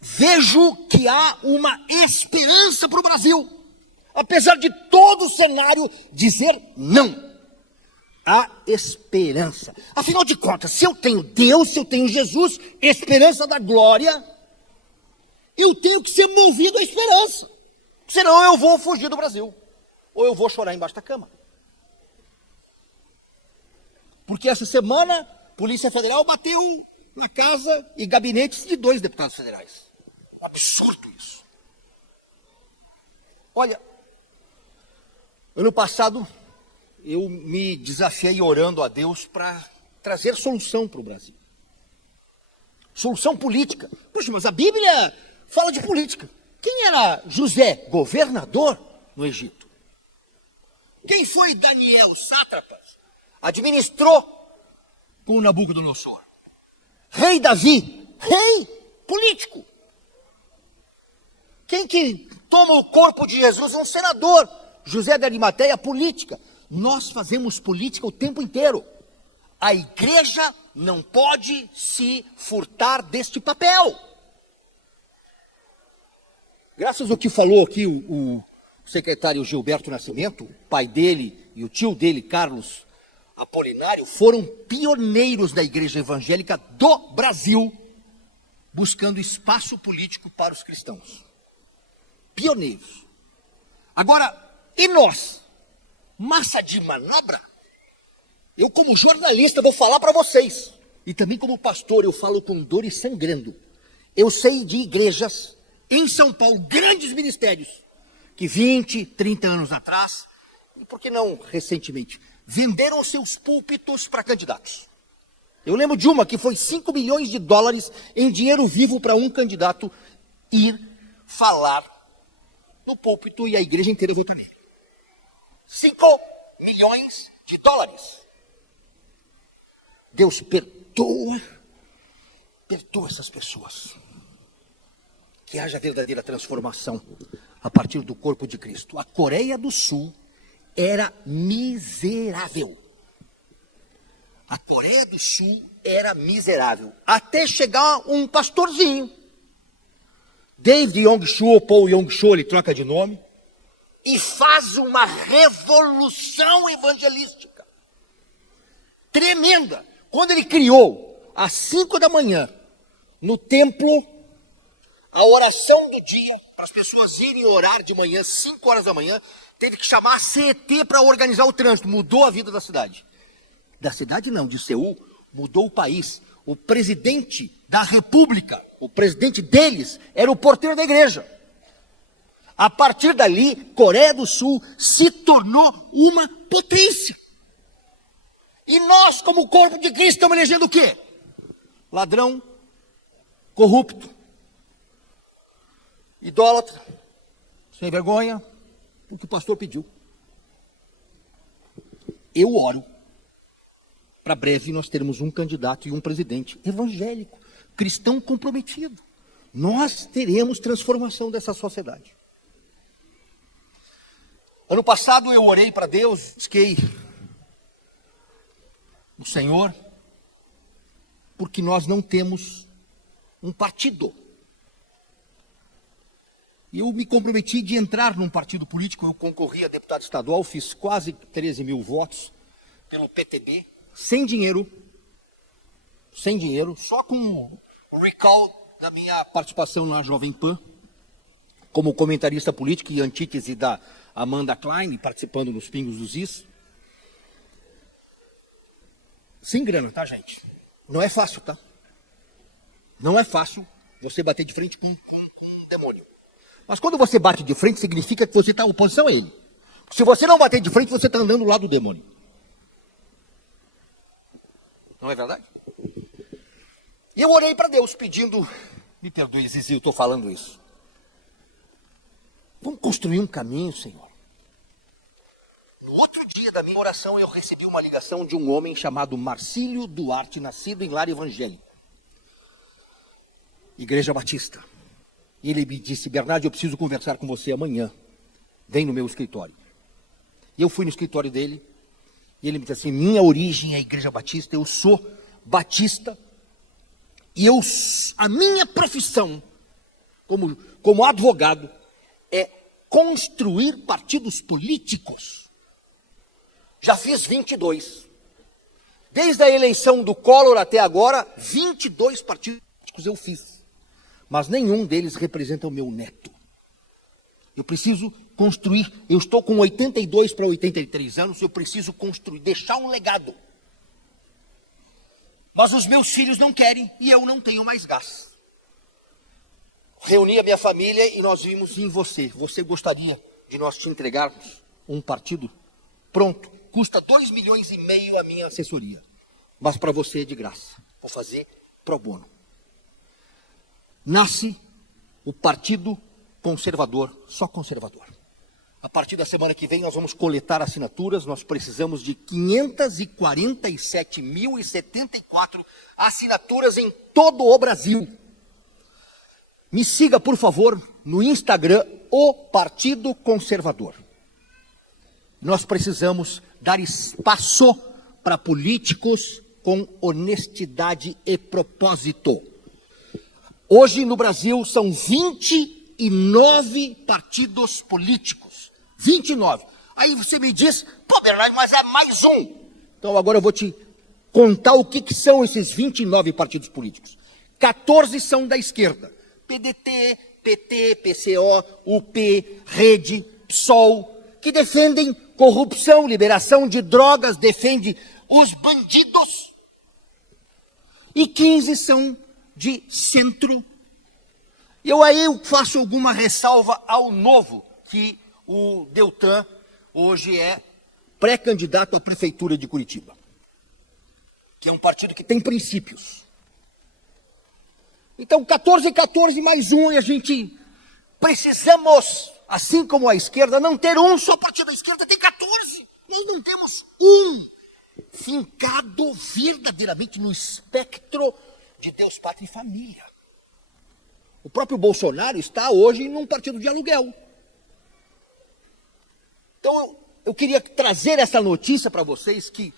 vejo que há uma esperança para o Brasil. Apesar de todo o cenário dizer não. Há esperança. Afinal de contas, se eu tenho Deus, se eu tenho Jesus, esperança da glória, eu tenho que ser movido à esperança. Senão eu vou fugir do Brasil. Ou eu vou chorar embaixo da cama. Porque essa semana, Polícia Federal bateu na casa e gabinetes de 2 deputados federais. Um absurdo isso. Olha, ano passado eu me desafiei orando a Deus para trazer solução para o Brasil. Solução política. Puxa, mas a Bíblia fala de política. Quem era José, governador no Egito? Quem foi Daniel, sátrapa? Administrou com o Nabucodonosor. Rei Davi, rei político. Quem que toma o corpo de Jesus? Um senador. José de Arimateia, política. Nós fazemos política o tempo inteiro. A igreja não pode se furtar deste papel. Graças ao que falou aqui o secretário Gilberto Nascimento, o pai dele e o tio dele, Carlos Apolinário, foram pioneiros da igreja evangélica do Brasil, buscando espaço político para os cristãos. Pioneiros. Agora, e nós? Massa de manobra? Eu, como jornalista, vou falar para vocês. E também como pastor, eu falo com dor e sangrando. Eu sei de igrejas em São Paulo, grandes ministérios, que 20, 30 anos atrás, e por que não recentemente, venderam seus púlpitos para candidatos. Eu lembro de uma que foi 5 milhões de dólares em dinheiro vivo para um candidato ir falar no púlpito e a igreja inteira votar nele. 5 milhões de dólares. Deus perdoa essas pessoas. Que haja verdadeira transformação a partir do corpo de Cristo. A Coreia do Sul era miserável. A Coreia do Sul era miserável. Até chegar um pastorzinho. David Yong-Soo, ou Paul Yong-Soo, ele troca de nome. E faz uma revolução evangelística. Tremenda. Quando ele criou, às 5 da manhã, no templo, a oração do dia, para as pessoas irem orar de manhã, 5 horas da manhã, teve que chamar a CET para organizar o trânsito. Mudou a vida da cidade. Da cidade não, de Seul, mudou o país. O presidente da república, o presidente deles, era o porteiro da igreja. A partir dali, Coreia do Sul se tornou uma potência. E nós, como corpo de Cristo, estamos elegendo o quê? Ladrão, corrupto, idólatra, sem vergonha, o que o pastor pediu. Eu oro para breve nós termos um candidato e um presidente evangélico, cristão comprometido. Nós teremos transformação dessa sociedade. Ano passado eu orei para Deus, busquei o Senhor, porque nós não temos um partido. E eu me comprometi de entrar num partido político. Eu concorri a deputado estadual, fiz quase 13 mil votos pelo PTB, sem dinheiro, só com o recall da minha participação na Jovem Pan, como comentarista político e antítese da Amanda Klein, participando nos Pingos dos Is. Sem grana, tá, gente? Não é fácil, tá? Não é fácil você bater de frente com um demônio. Mas quando você bate de frente, significa que você está em oposição a ele. Se você não bater de frente, você está andando do lado do demônio. Não é verdade? E eu orei para Deus pedindo, me perdoe, Zizi, eu estou falando isso. Vamos construir um caminho, Senhor. No outro dia da minha oração, eu recebi uma ligação de um homem chamado Marcílio Duarte, nascido em lar evangélico. Igreja Batista. E ele me disse: Bernardo, eu preciso conversar com você amanhã. Vem no meu escritório. E eu fui no escritório dele. E ele me disse assim: minha origem é a Igreja Batista, eu sou batista. E a minha profissão como advogado é construir partidos políticos. Já fiz 22. Desde a eleição do Collor até agora, 22 partidos políticos eu fiz. Mas nenhum deles representa o meu neto. Eu preciso construir, eu estou com 82 para 83 anos, eu preciso construir, deixar um legado. Mas os meus filhos não querem e eu não tenho mais gás. Reuni a minha família e nós vimos em você. Você gostaria de nós te entregarmos um partido pronto? Custa 2,5 milhões a minha assessoria. Mas para você é de graça. Vou fazer pro bono. Nasce o Partido Conservador, só conservador. A partir da semana que vem nós vamos coletar assinaturas. Nós precisamos de 547.074 assinaturas em todo o Brasil. Me siga, por favor, no Instagram, o Partido Conservador. Nós precisamos dar espaço para políticos com honestidade e propósito. Hoje no Brasil são 29 partidos políticos. 29. Aí você me diz, pô, Bernardo, mas é mais um. Então agora eu vou te contar o que são esses 29 partidos políticos. 14 são da esquerda. PDT, PT, PCO, UP, Rede, PSOL, que defendem corrupção, liberação de drogas, defendem os bandidos. E 15 são de centro. Eu faço alguma ressalva ao Novo, que o Deltan hoje é pré-candidato à prefeitura de Curitiba, que é um partido que tem princípios. Então, 14 mais um, e a gente precisamos, assim como a esquerda, não ter um só partido. A esquerda tem 14, nós não temos um fincado verdadeiramente no espectro de Deus, Pátria e Família. O próprio Bolsonaro está hoje num partido de aluguel. Então, eu queria trazer essa notícia para vocês que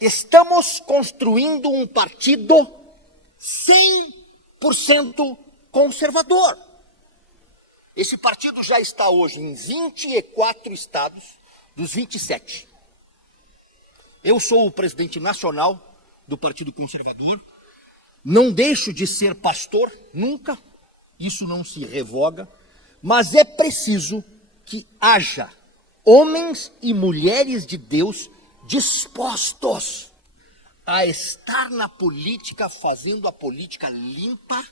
estamos construindo um partido 100% conservador. Esse partido já está hoje em 24 estados dos 27. Eu sou o presidente nacional do Partido Conservador. Não deixo de ser pastor, nunca. Isso não se revoga. Mas é preciso que haja homens e mulheres de Deus dispostos a estar na política, fazendo a política limpa,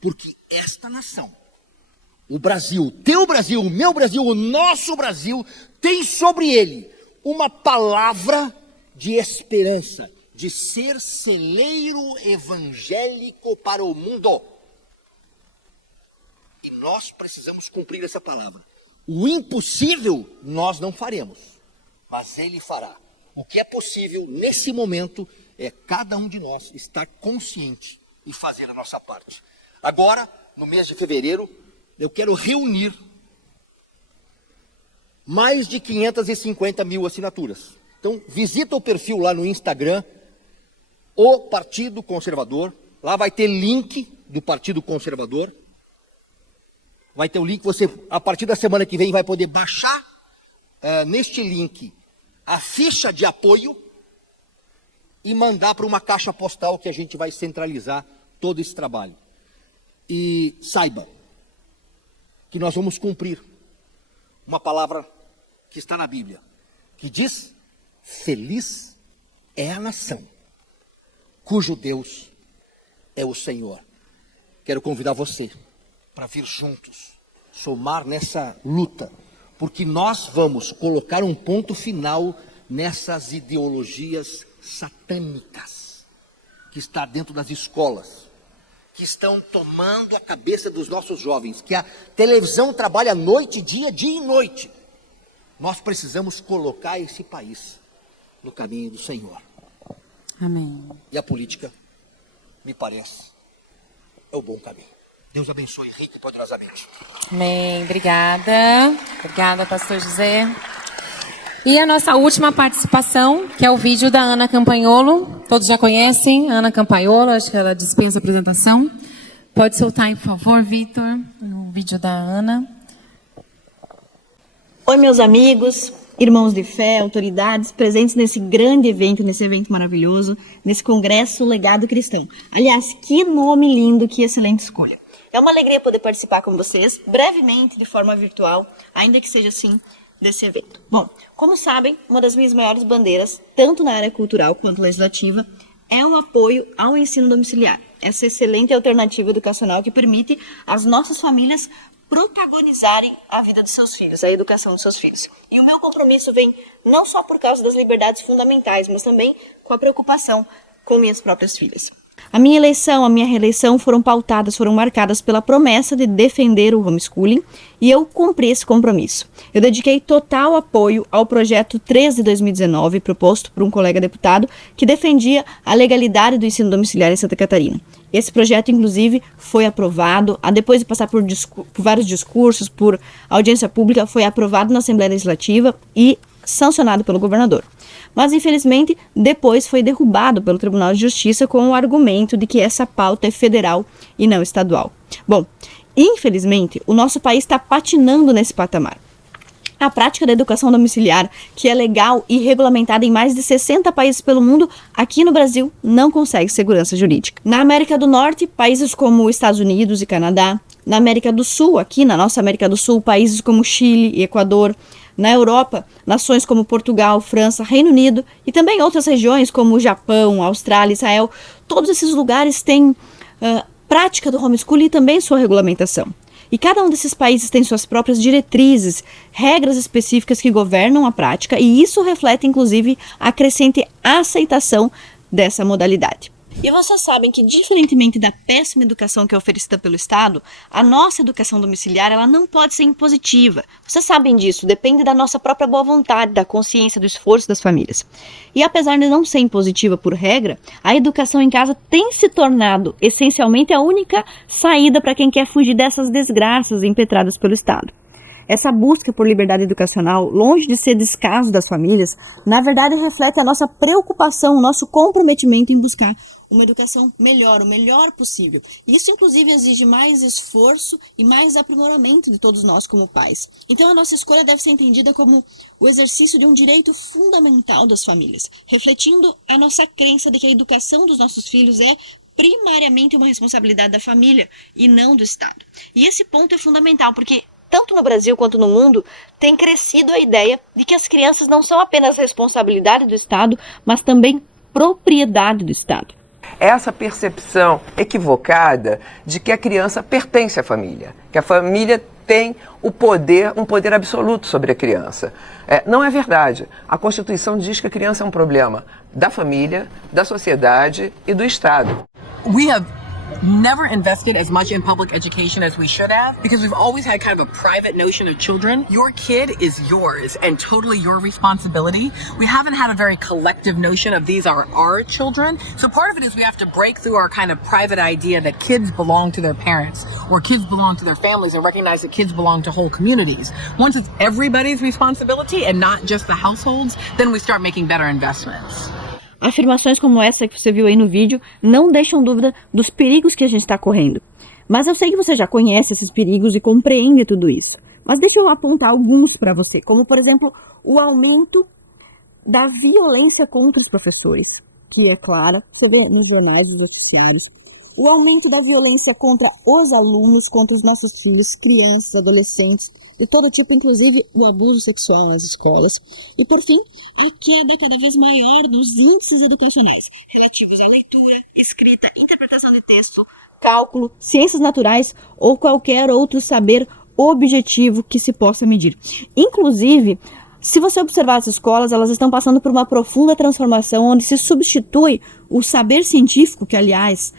porque esta nação, o Brasil, teu Brasil, o meu Brasil, o nosso Brasil, tem sobre ele uma palavra de esperança, de ser celeiro evangélico para o mundo. E nós precisamos cumprir essa palavra. O impossível nós não faremos, mas Ele fará. O que é possível nesse momento é cada um de nós estar consciente e fazer a nossa parte. Agora, no mês de fevereiro, eu quero reunir mais de 550 mil assinaturas. Então, visita o perfil lá no Instagram, o Partido Conservador. Lá vai ter link do Partido Conservador. Vai ter o link, você, a partir da semana que vem, vai poder baixar neste link a ficha de apoio e mandar para uma caixa postal que a gente vai centralizar todo esse trabalho. E saiba que nós vamos cumprir uma palavra que está na Bíblia, que diz: feliz é a nação cujo Deus é o Senhor. Quero convidar você para vir juntos, somar nessa luta, porque nós vamos colocar um ponto final nessas ideologias satânicas que está dentro das escolas, que estão tomando a cabeça dos nossos jovens, que a televisão trabalha noite, dia e noite. Nós precisamos colocar esse país no caminho do Senhor. Amém. E a política, me parece, é o bom caminho. Deus abençoe rica e poderosamente. Amém. Obrigada. Obrigada, pastor José. E a nossa última participação, que é o vídeo da Ana Campagnolo. Todos já conhecem a Ana Campagnolo, acho que ela dispensa a apresentação. Pode soltar aí, por favor, Vitor, o vídeo da Ana. Oi, meus amigos, irmãos de fé, autoridades presentes nesse grande evento, nesse evento maravilhoso, nesse Congresso Legado Cristão. Aliás, que nome lindo, que excelente escolha. É uma alegria poder participar com vocês, brevemente, de forma virtual, ainda que seja assim, desse evento. Bom, como sabem, uma das minhas maiores bandeiras, tanto na área cultural quanto legislativa, é o apoio ao ensino domiciliar, essa excelente alternativa educacional que permite às nossas famílias protagonizarem a vida de seus filhos, a educação de seus filhos. E o meu compromisso vem não só por causa das liberdades fundamentais, mas também com a preocupação com minhas próprias filhas. A minha eleição, a minha reeleição foram marcadas pela promessa de defender o homeschooling e eu cumpri esse compromisso. Eu dediquei total apoio ao projeto 3 de 2019, proposto por um colega deputado, que defendia a legalidade do ensino domiciliar em Santa Catarina. Esse projeto, inclusive, foi aprovado, depois de passar por vários discursos, por audiência pública, foi aprovado na Assembleia Legislativa e sancionado pelo governador. Mas, infelizmente, depois foi derrubado pelo Tribunal de Justiça com o argumento de que essa pauta é federal e não estadual. Bom, infelizmente, o nosso país está patinando nesse patamar. A prática da educação domiciliar, que é legal e regulamentada em mais de 60 países pelo mundo, aqui no Brasil não consegue segurança jurídica. Na América do Norte, países como Estados Unidos e Canadá. Na América do Sul, aqui na nossa América do Sul, países como Chile e Equador. Na Europa, nações como Portugal, França, Reino Unido e também outras regiões como Japão, Austrália, Israel. Todos esses lugares têm prática do homeschooling e também sua regulamentação. E cada um desses países tem suas próprias diretrizes, regras específicas que governam a prática, e isso reflete, inclusive, a crescente aceitação dessa modalidade. E vocês sabem que, diferentemente da péssima educação que é oferecida pelo Estado, a nossa educação domiciliar ela não pode ser impositiva. Vocês sabem disso, depende da nossa própria boa vontade, da consciência, do esforço das famílias. E apesar de não ser impositiva por regra, a educação em casa tem se tornado, essencialmente, a única saída para quem quer fugir dessas desgraças impetradas pelo Estado. Essa busca por liberdade educacional, longe de ser descaso das famílias, na verdade reflete a nossa preocupação, o nosso comprometimento em buscar uma educação melhor, o melhor possível. Isso, inclusive, exige mais esforço e mais aprimoramento de todos nós como pais. Então, a nossa escolha deve ser entendida como o exercício de um direito fundamental das famílias, refletindo a nossa crença de que a educação dos nossos filhos é primariamente uma responsabilidade da família e não do Estado. E esse ponto é fundamental, porque tanto no Brasil quanto no mundo, tem crescido a ideia de que as crianças não são apenas responsabilidade do Estado, mas também propriedade do Estado. Essa percepção equivocada de que a criança pertence à família, que a família tem um poder absoluto sobre a criança. Não é verdade. A Constituição diz que a criança é um problema da família, da sociedade e do Estado. We have never invested as much in public education as we should have because we've always had kind of a private notion of children. Your kid is yours and totally your responsibility. We haven't had a very collective notion of these are our children. So part of it is we have to break through our kind of private idea that kids belong to their parents or kids belong to their families and recognize that kids belong to whole communities. Once it's everybody's responsibility and not just the households, then we start making better investments. Afirmações como essa que você viu aí no vídeo não deixam dúvida dos perigos que a gente está correndo. Mas eu sei que você já conhece esses perigos e compreende tudo isso. Mas deixa eu apontar alguns para você, como por exemplo, o aumento da violência contra os professores, que é clara, você vê nos jornais, nos noticiários. O aumento da violência contra os alunos, contra os nossos filhos, crianças, adolescentes, de todo tipo, inclusive o abuso sexual nas escolas. E, por fim, a queda cada vez maior dos índices educacionais, relativos à leitura, escrita, interpretação de texto, cálculo, ciências naturais ou qualquer outro saber objetivo que se possa medir. Inclusive, se você observar as escolas, elas estão passando por uma profunda transformação, onde se substitui o saber científico, que, aliás,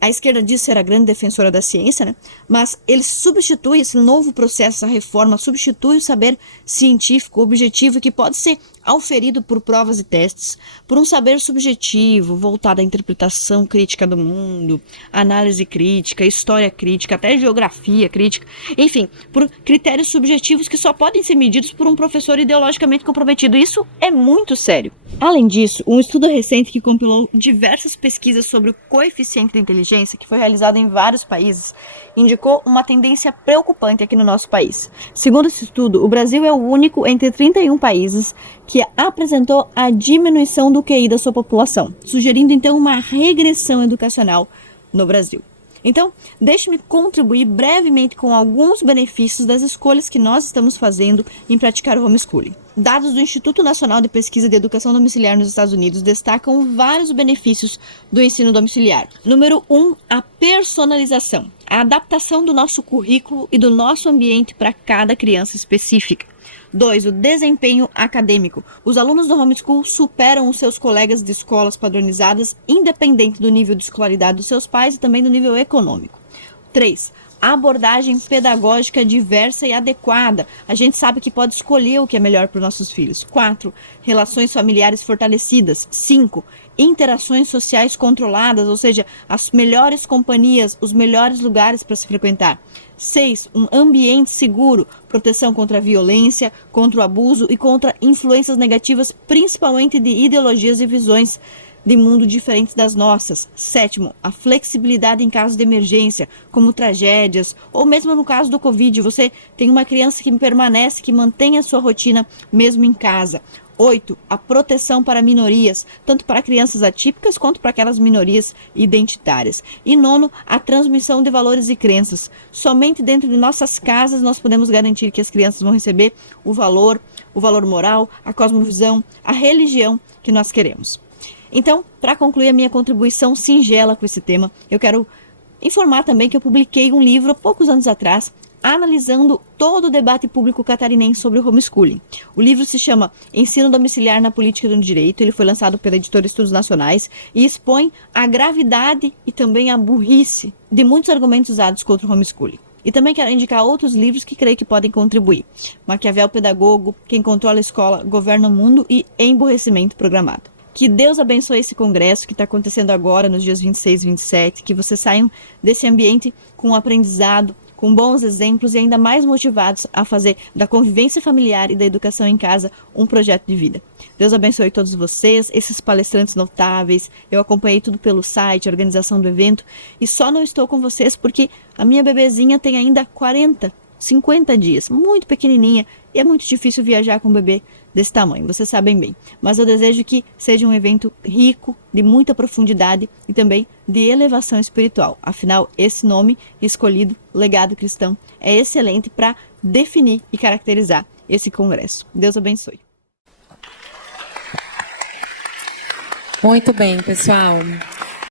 a esquerda diz ser a grande defensora da ciência, né? Mas ele substitui esse novo processo, essa reforma, substitui o saber científico, objetivo, que pode ser auferido por provas e testes, por um saber subjetivo, voltado à interpretação crítica do mundo, análise crítica, história crítica, até geografia crítica, enfim, por critérios subjetivos que só podem ser medidos por um professor ideologicamente comprometido. Isso é muito sério. Além disso, um estudo recente que compilou diversas pesquisas sobre o coeficiente de inteligência, que foi realizado em vários países, indicou uma tendência preocupante aqui no nosso país. Segundo esse estudo, o Brasil é o único entre 31 países que apresentou a diminuição do QI da sua população, sugerindo então uma regressão educacional no Brasil. Então, deixe-me contribuir brevemente com alguns benefícios das escolhas que nós estamos fazendo em praticar o homeschooling. Dados do Instituto Nacional de Pesquisa de Educação Domiciliar nos Estados Unidos destacam vários benefícios do ensino domiciliar. Número 1, a personalização, a adaptação do nosso currículo e do nosso ambiente para cada criança específica. 2, o desempenho acadêmico. Os alunos do homeschool superam os seus colegas de escolas padronizadas, independente do nível de escolaridade dos seus pais e também do nível econômico. 3, abordagem pedagógica diversa e adequada. A gente sabe que pode escolher o que é melhor para os nossos filhos. 4, relações familiares fortalecidas. 5, interações sociais controladas, ou seja, as melhores companhias, os melhores lugares para se frequentar. 6, um ambiente seguro, proteção contra a violência, contra o abuso e contra influências negativas, principalmente de ideologias e visões de mundo diferentes das nossas. 7, a flexibilidade em casos de emergência, como tragédias, ou mesmo no caso do Covid, você tem uma criança que permanece, que mantém a sua rotina mesmo em casa. 8, a proteção para minorias, tanto para crianças atípicas quanto para aquelas minorias identitárias. E 9, a transmissão de valores e crenças. Somente dentro de nossas casas nós podemos garantir que as crianças vão receber o valor moral, a cosmovisão, a religião que nós queremos. Então, para concluir a minha contribuição singela com esse tema, eu quero informar também que eu publiquei um livro há poucos anos atrás, analisando todo o debate público catarinense sobre o homeschooling. O livro se chama Ensino Domiciliar na Política do Direito, ele foi lançado pela editora Estudos Nacionais e expõe a gravidade e também a burrice de muitos argumentos usados contra o homeschooling. E também quero indicar outros livros que creio que podem contribuir. Maquiavel Pedagogo, Quem Controla a Escola, Governa o Mundo e Emburrecimento Programado. Que Deus abençoe esse congresso que está acontecendo agora, nos dias 26 e 27, que vocês saiam desse ambiente com aprendizado, com bons exemplos e ainda mais motivados a fazer da convivência familiar e da educação em casa um projeto de vida. Deus abençoe todos vocês, esses palestrantes notáveis. Eu acompanhei tudo pelo site, a organização do evento, e só não estou com vocês porque a minha bebezinha tem ainda 40, 50 dias, muito pequenininha, e é muito difícil viajar com um bebê desse tamanho, vocês sabem bem. Mas eu desejo que seja um evento rico, de muita profundidade e também de elevação espiritual. Afinal, esse nome escolhido, Legado Cristão, é excelente para definir e caracterizar esse congresso. Deus abençoe. Muito bem, pessoal.